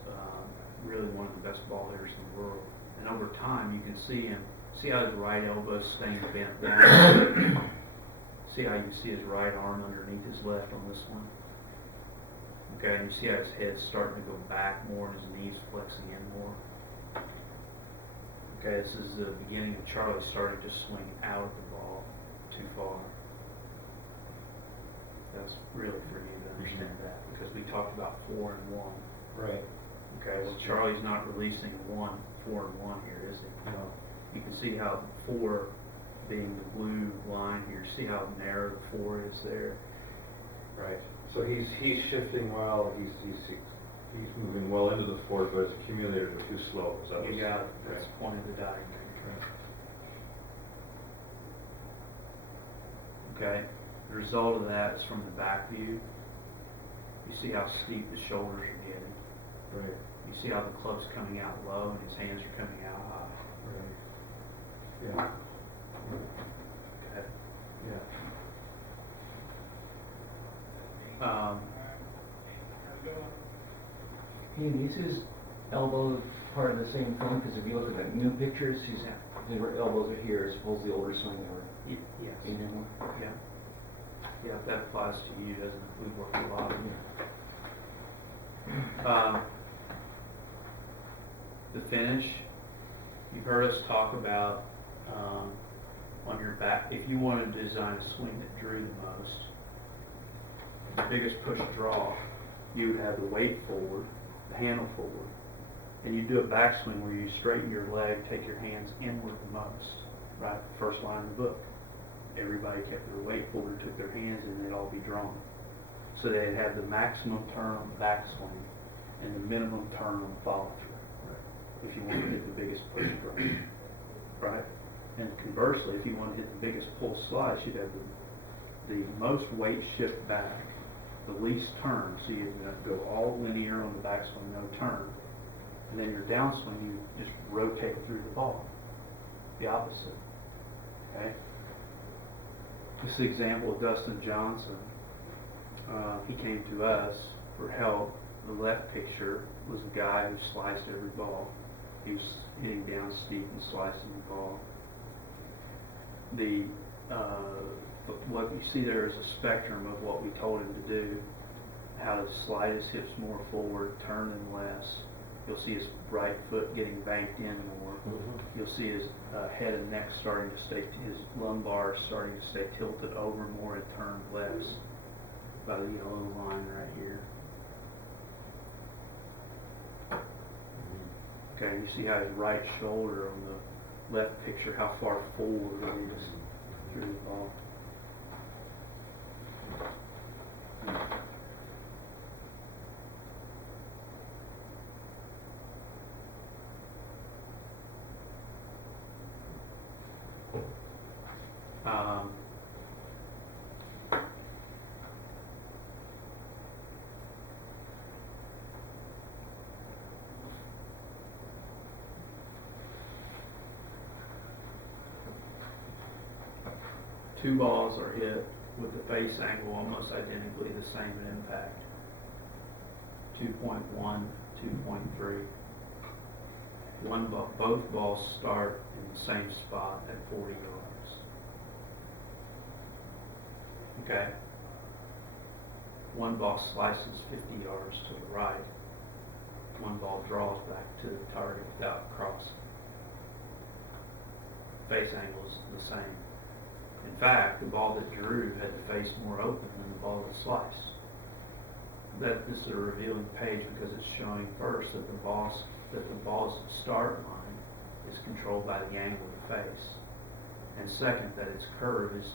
really one of the best ball hitters in the world. And over time, you can see how his right elbow's staying bent down. See how you can see his right arm underneath his left on this one? Okay, and you see how his head's starting to go back more and his knees flexing in more. Okay, this is the beginning of Charlie starting to swing out of the ball too far. That's really for you to understand that because we talked about 4 and 1. Right. Okay, well Charlie's not releasing 4 and 1 here, is he? No. You can see how 4 being the blue line here, see how narrow the 4 is there? Right. So he's shifting well. He's moving well into to the forward, but his accumulators are too slow, is that You what's? got it, that's Okay. the point of the diagram. Okay, the result of that is from the back view. You see how steep the shoulders are getting. Right, You see how the club's coming out low and his hands are coming out high. right. Yeah, Okay. yeah. Is his elbow part of the same thing? Because if you look at the new pictures, his elbows are here as opposed to the older swing or Yes. in him. Yeah. Yeah, that applies to you, doesn't it? We work a lot. The finish, you've heard us talk about, on your back, if you wanted to design a swing that drew the most, the biggest push draw, you would have the weight forward, the handle forward, and you do a backswing where you straighten your leg, take your hands inward the most, right? First line of the book. Everybody kept their weight forward, took their hands, and they'd all be drawn. So they'd have the maximum turn on the backswing and the minimum turn on the follow through. If you want to hit the biggest push draw, right? And conversely, if you want to hit the biggest pull slice, you'd have the most weight shift back, the least turn, so you go all linear on the backswing, no turn. And then your downswing, you just rotate through the ball, the opposite. Okay? This example of Dustin Johnson, he came to us for help. The left picture was a guy who sliced every ball. He was hitting down steep and slicing the ball. What you see there is a spectrum of what we told him to do, how to slide his hips more forward, turn them less. You'll see his right foot getting banked in more. You'll see his head and neck starting to stay, his lumbar starting to stay tilted over more and turn less by the yellow line right here. Okay, you see how his right shoulder on the left picture, how far forward it is through the ball. Two balls are hit with the face angle almost identically the same in impact. 2.1, 2.3. Both balls start in the same spot at 40 yards. Okay. One ball slices 50 yards to the right. One ball draws back to the target without crossing. Face angle is the same. In fact, the ball that drew had the face more open than the ball that sliced. This is a revealing page because it's showing first that the ball's start line is controlled by the angle of the face, and second that its curve is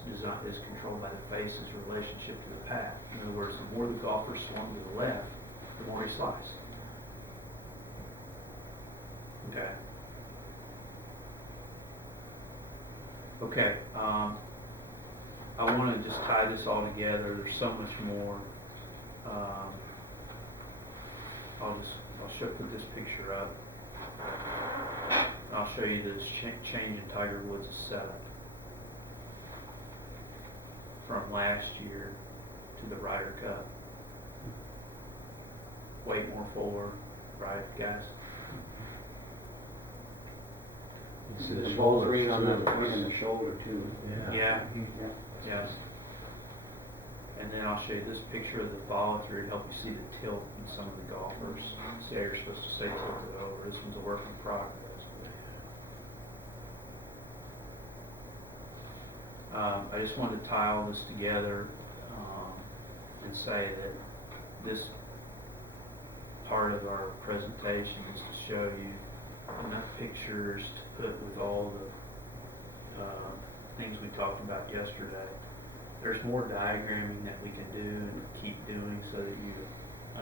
controlled by the face's relationship to the path. In other words, the more the golfer swung to the left, the more he sliced. Okay. Okay. I want to just tie this all together. There's so much more. I'll put this picture up. I'll show you this change in Tiger Woods' setup from last year to the Ryder Cup. Weight more forward, right, guys? You see The the ball shoulder green on the, too. in the shoulder too. Yeah. Yeah. Yes. And then I'll show you this picture of the follow through to help you see the tilt in some of the golfers. See how you're supposed to stay tilted over. This one's a work in progress. I just wanted to tie all this together and say that this part of our presentation is to show you enough pictures to put with all the things we talked about yesterday. There's more diagramming that we can do and keep doing so that you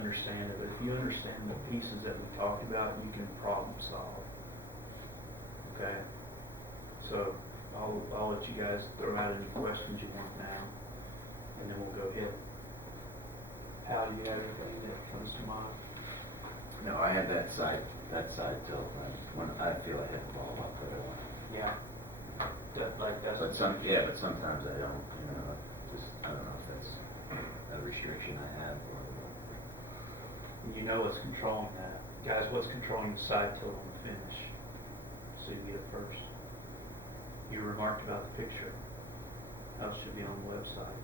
understand it, but if you understand the pieces that we talked about, you can problem solve. Okay? So, I'll let you guys throw out any questions you want now, and then we'll go ahead. Hal, do you have anything that comes to mind? No, I had that side tilt, when I feel I hit the ball up, but I want. Yeah. That's. But sometimes I don't, I don't know if that's a restriction I have or. You know what's controlling that. Guys, what's controlling the side tilt on the finish? So you get it first. You remarked about the picture. How it should be on the website.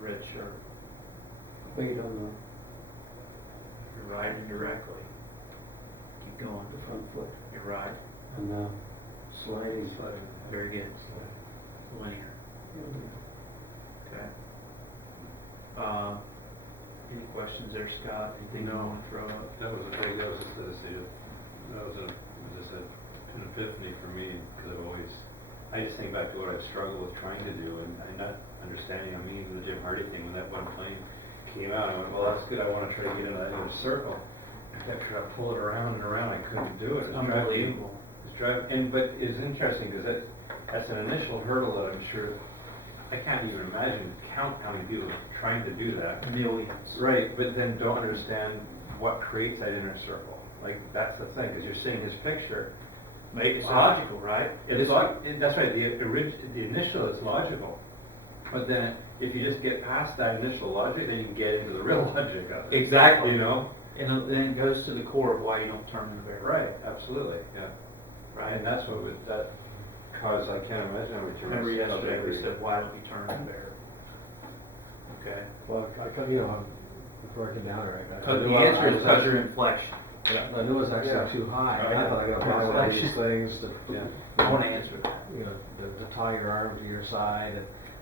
Red shirt. Weight on You're right indirectly. Keep going. the front foot You're right. and sliding. Very good. Linear. Okay. Any questions there, Scott? Anything you No. want to throw up? That was just an epiphany for me, because I just think back to what I've struggled with trying to do, and not understanding, the Jim Hardy thing, when that one plane came out, I went, well, that's good, I want to try to get in that inner circle. I kept trying to pull it around and around, I couldn't do it. It's unbelievable. But it's interesting, because that's an initial hurdle that I'm sure, I can't even count how many people are trying to do that. Millions. Right, but then don't understand what creates that inner circle. Like, that's the thing, because you're seeing his picture. It's logical, right? That's right, the initial is logical. But then, if you just get past that initial logic, then you can get into the real logic of it. Exactly. You know? And then it goes to the core of why you don't turn the barrel. Right, absolutely, yeah. Right. And that's what that caused, I can't imagine how we turned. Remember yesterday we said, why don't you turn the barrel? Okay. Well, I'm working down right now. Because the answer is because your inflection. Yeah, I knew it was actually too high. I thought I got to buy one of these things to, I want to answer that. to tie your arm to your side,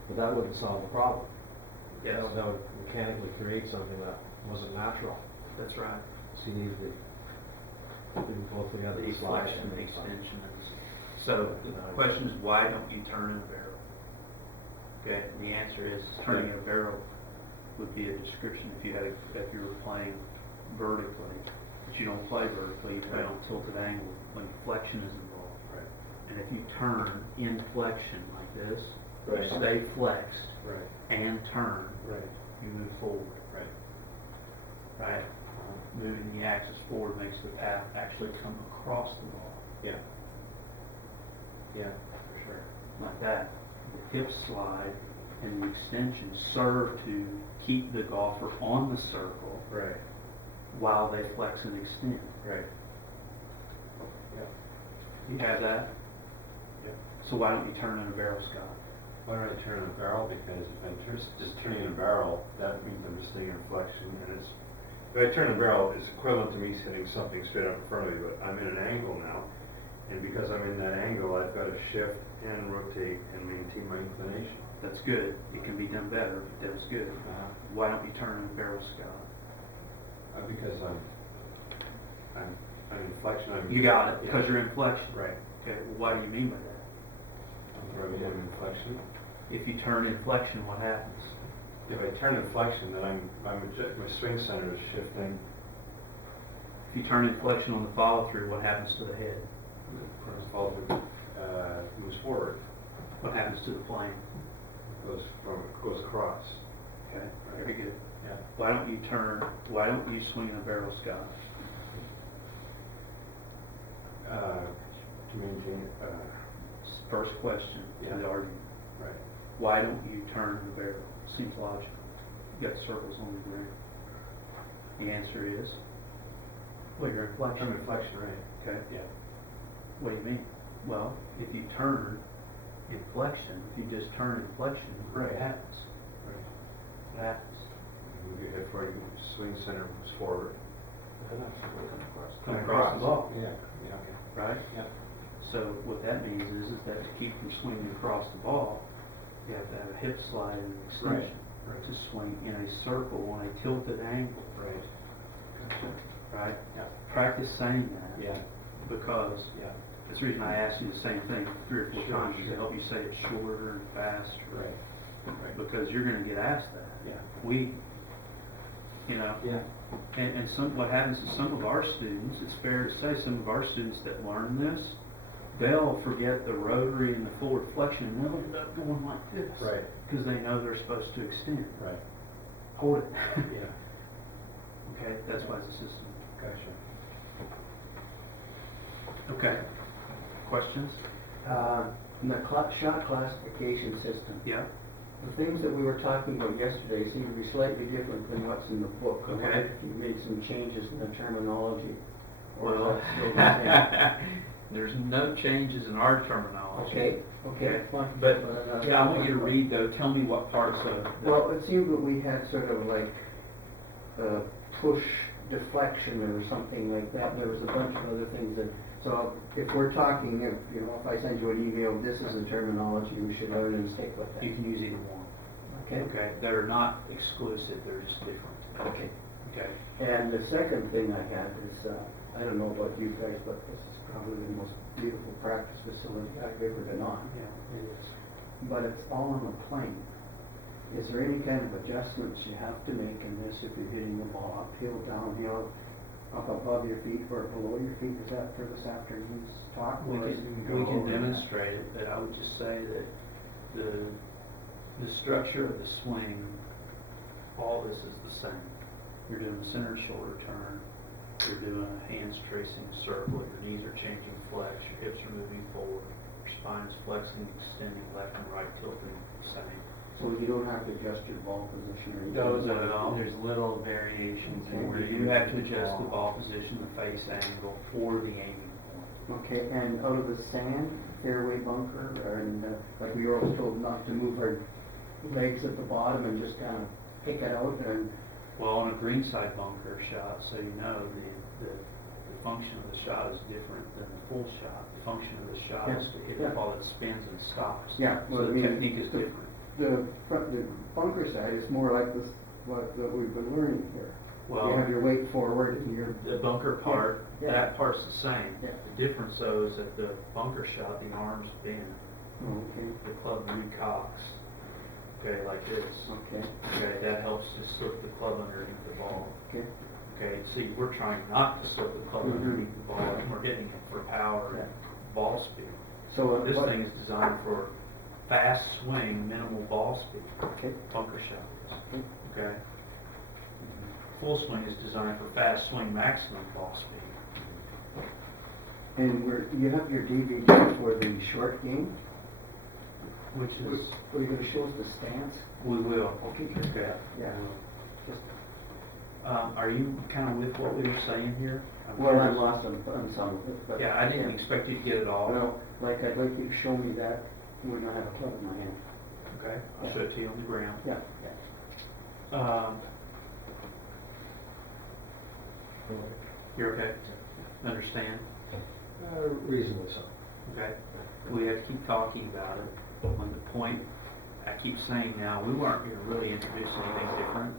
but that wouldn't solve the problem. Yes, That would mechanically create something that wasn't natural. that's right. So you need both together. The to slide deflection, and the make something. extension. So the question is, why don't you turn the barrel? Okay, and the answer is turning a barrel would be a description if you were playing vertically, but you don't play vertically, you play on tilted angle when flexion is involved. Right. And if you turn in flexion like this, Right. you stay flexed Right, and turn, right, you move forward. right. Right? Moving the axis forward makes the path actually come across the ball, Yeah. Yeah, for sure. like that. The hip slide and the extension serve to keep the golfer on the circle Right, while they flex and extend. right. Yeah. You have that? Yeah. So why don't you turn in a barrel, Scott? Why don't I turn in a barrel? Because if I'm just turning in a barrel, that means I'm just staying in flexion, and if I turn a barrel, it's equivalent to me hitting something straight up in front of me, but I'm in an angle now, and because I'm in that angle, I've got to shift and rotate and maintain my inclination. That's good. It can be done better, but that's good. Why don't you turn in a barrel, Scott? Because I'm in flexion. You got it, because you're in flexion. Right. Okay, well, what do you mean by that? I'm in flexion. If you turn in flexion, what happens? If I turn in flexion, then my swing center is shifting. If you turn in flexion on the follow through, what happens to the head? Moves forward, What happens to the plane? goes across. Okay, very good. Yeah. Why don't you swing in a barrel, Scott? To maintain, First question to the Yeah. argument. right. Why don't you turn the barrel? Seems logical. You got circles on the ground. The answer is, well, you're in flexion. I'm in flexion, right. Okay. Yeah. What do you mean? Well, if you turn in flexion, if you just turn in flexion, what happens? Right. What happens? If our swing center moves forward. Come across the ball. Yeah, yeah, okay. Right? Yeah. So what that means is that to keep from swinging across the ball, you have to have a hip slide and an extension Right. to swing in a circle on a tilted angle. Right. Right? Yeah. Practice saying that. Yeah. Because Yeah. that's the reason I asked you the same thing 3 or 4 Sure, times is to sure. help you say it shorter and faster. Right. Right. Because you're going to get asked that. Yeah. We you know? Yeah. And what happens is some of our students, it's fair to say, some of our students that learn this, they'll forget the rotary and the full reflection, and they'll end up going like this. Right. Because they know they're supposed to extend. Right. Hold it. Yeah. Okay, that's why it's a system. Gotcha. Okay. Questions? The shot classification system, Yeah? the things that we were talking about yesterday seem to be slightly different than what's in the book. I wonder Okay. if you made some changes in the terminology, or Well, is that still the there's no changes in our terminology. same? Okay, fine. But, yeah, I want you to read though, tell me what parts of. Well, it seemed that we had sort of like push deflection or something like that. There was a bunch of other things that, so if we're talking, if I send you an email, this is the terminology we should learn and stick with You that. can use either one. Okay? Okay, they're not exclusive, they're just different. Okay. Okay. And the second thing I had is, I don't know about you guys, but this is probably the most beautiful practice facility I've ever been on. Yeah, it is. But it's all on a plane. Is there any kind of adjustments you have to make in this if you're hitting the ball uphill, downhill, up above your feet or below your feet? Is that for this afternoon's talk? We or is can, it go we can over that? demonstrate it, but I would just say that the structure of the swing, all this is the same. You're doing a center shoulder turn, you're doing a hands tracing a circle, your knees are changing flex, your hips are moving forward, your spine is flexing, extending, left and right tilting, the same. So you don't have to adjust your ball position or anything? Those Not at all. are, there's little variations in where You have to adjust the ball position, the face angle for the aiming point. Okay, and out of the sand, fairway bunker, and like we were always told not to move our legs at the bottom and just kind of pick it out and, Well, on a greenside bunker shot, so you know, the function of the shot is different than the full shot. The function of the shot is to hit the Yeah. ball that spins and stops. Yeah, well, So I the mean, technique is the- different. the bunker side is more like this, what we've been learning here. Well, You have your weight forward and your, the bunker part, Yeah. that part's the same. Yeah. The difference though is that the bunker shot, the arms bend, okay, the club recocks, okay, like this. okay, Okay, that helps to slip the club underneath the ball. okay. Okay, see, we're trying not to slip the club Mhm. underneath the ball, and we're hitting it for power Yeah. and ball speed. So This what- thing is designed for fast swing, minimal ball speed, Okay, bunker shot, okay. okay? Full swing is designed for fast swing, maximum ball speed. And you have your DVD for the short game? Which is, Are you gonna show us the stance? we will. Okay, good. Okay. Yeah. Just, Are you kind of with what we were saying here? well, I'm curious. lost on some of it, but. Yeah, I didn't expect you to get it all. Well, like, I'd like you to show me that when I have a club in my hand. Okay, I'll show it to you on the ground. Yeah, You're okay? Understand? Reasonably so. Okay, we have to keep talking about it. On the point, I keep saying now, we weren't gonna really introduce anything different.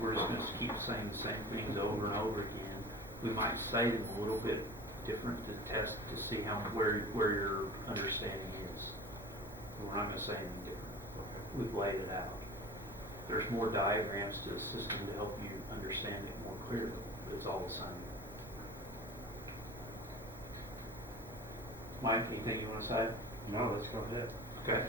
We're just gonna keep saying the same things over and over again. We might say them a little bit different to test, to see where your understanding is. But we're not gonna say anything different. We've laid it out. There's more diagrams to the system to help you understand it more clearly, but it's all the same. Mike, anything you wanna say? No, let's go ahead. Okay.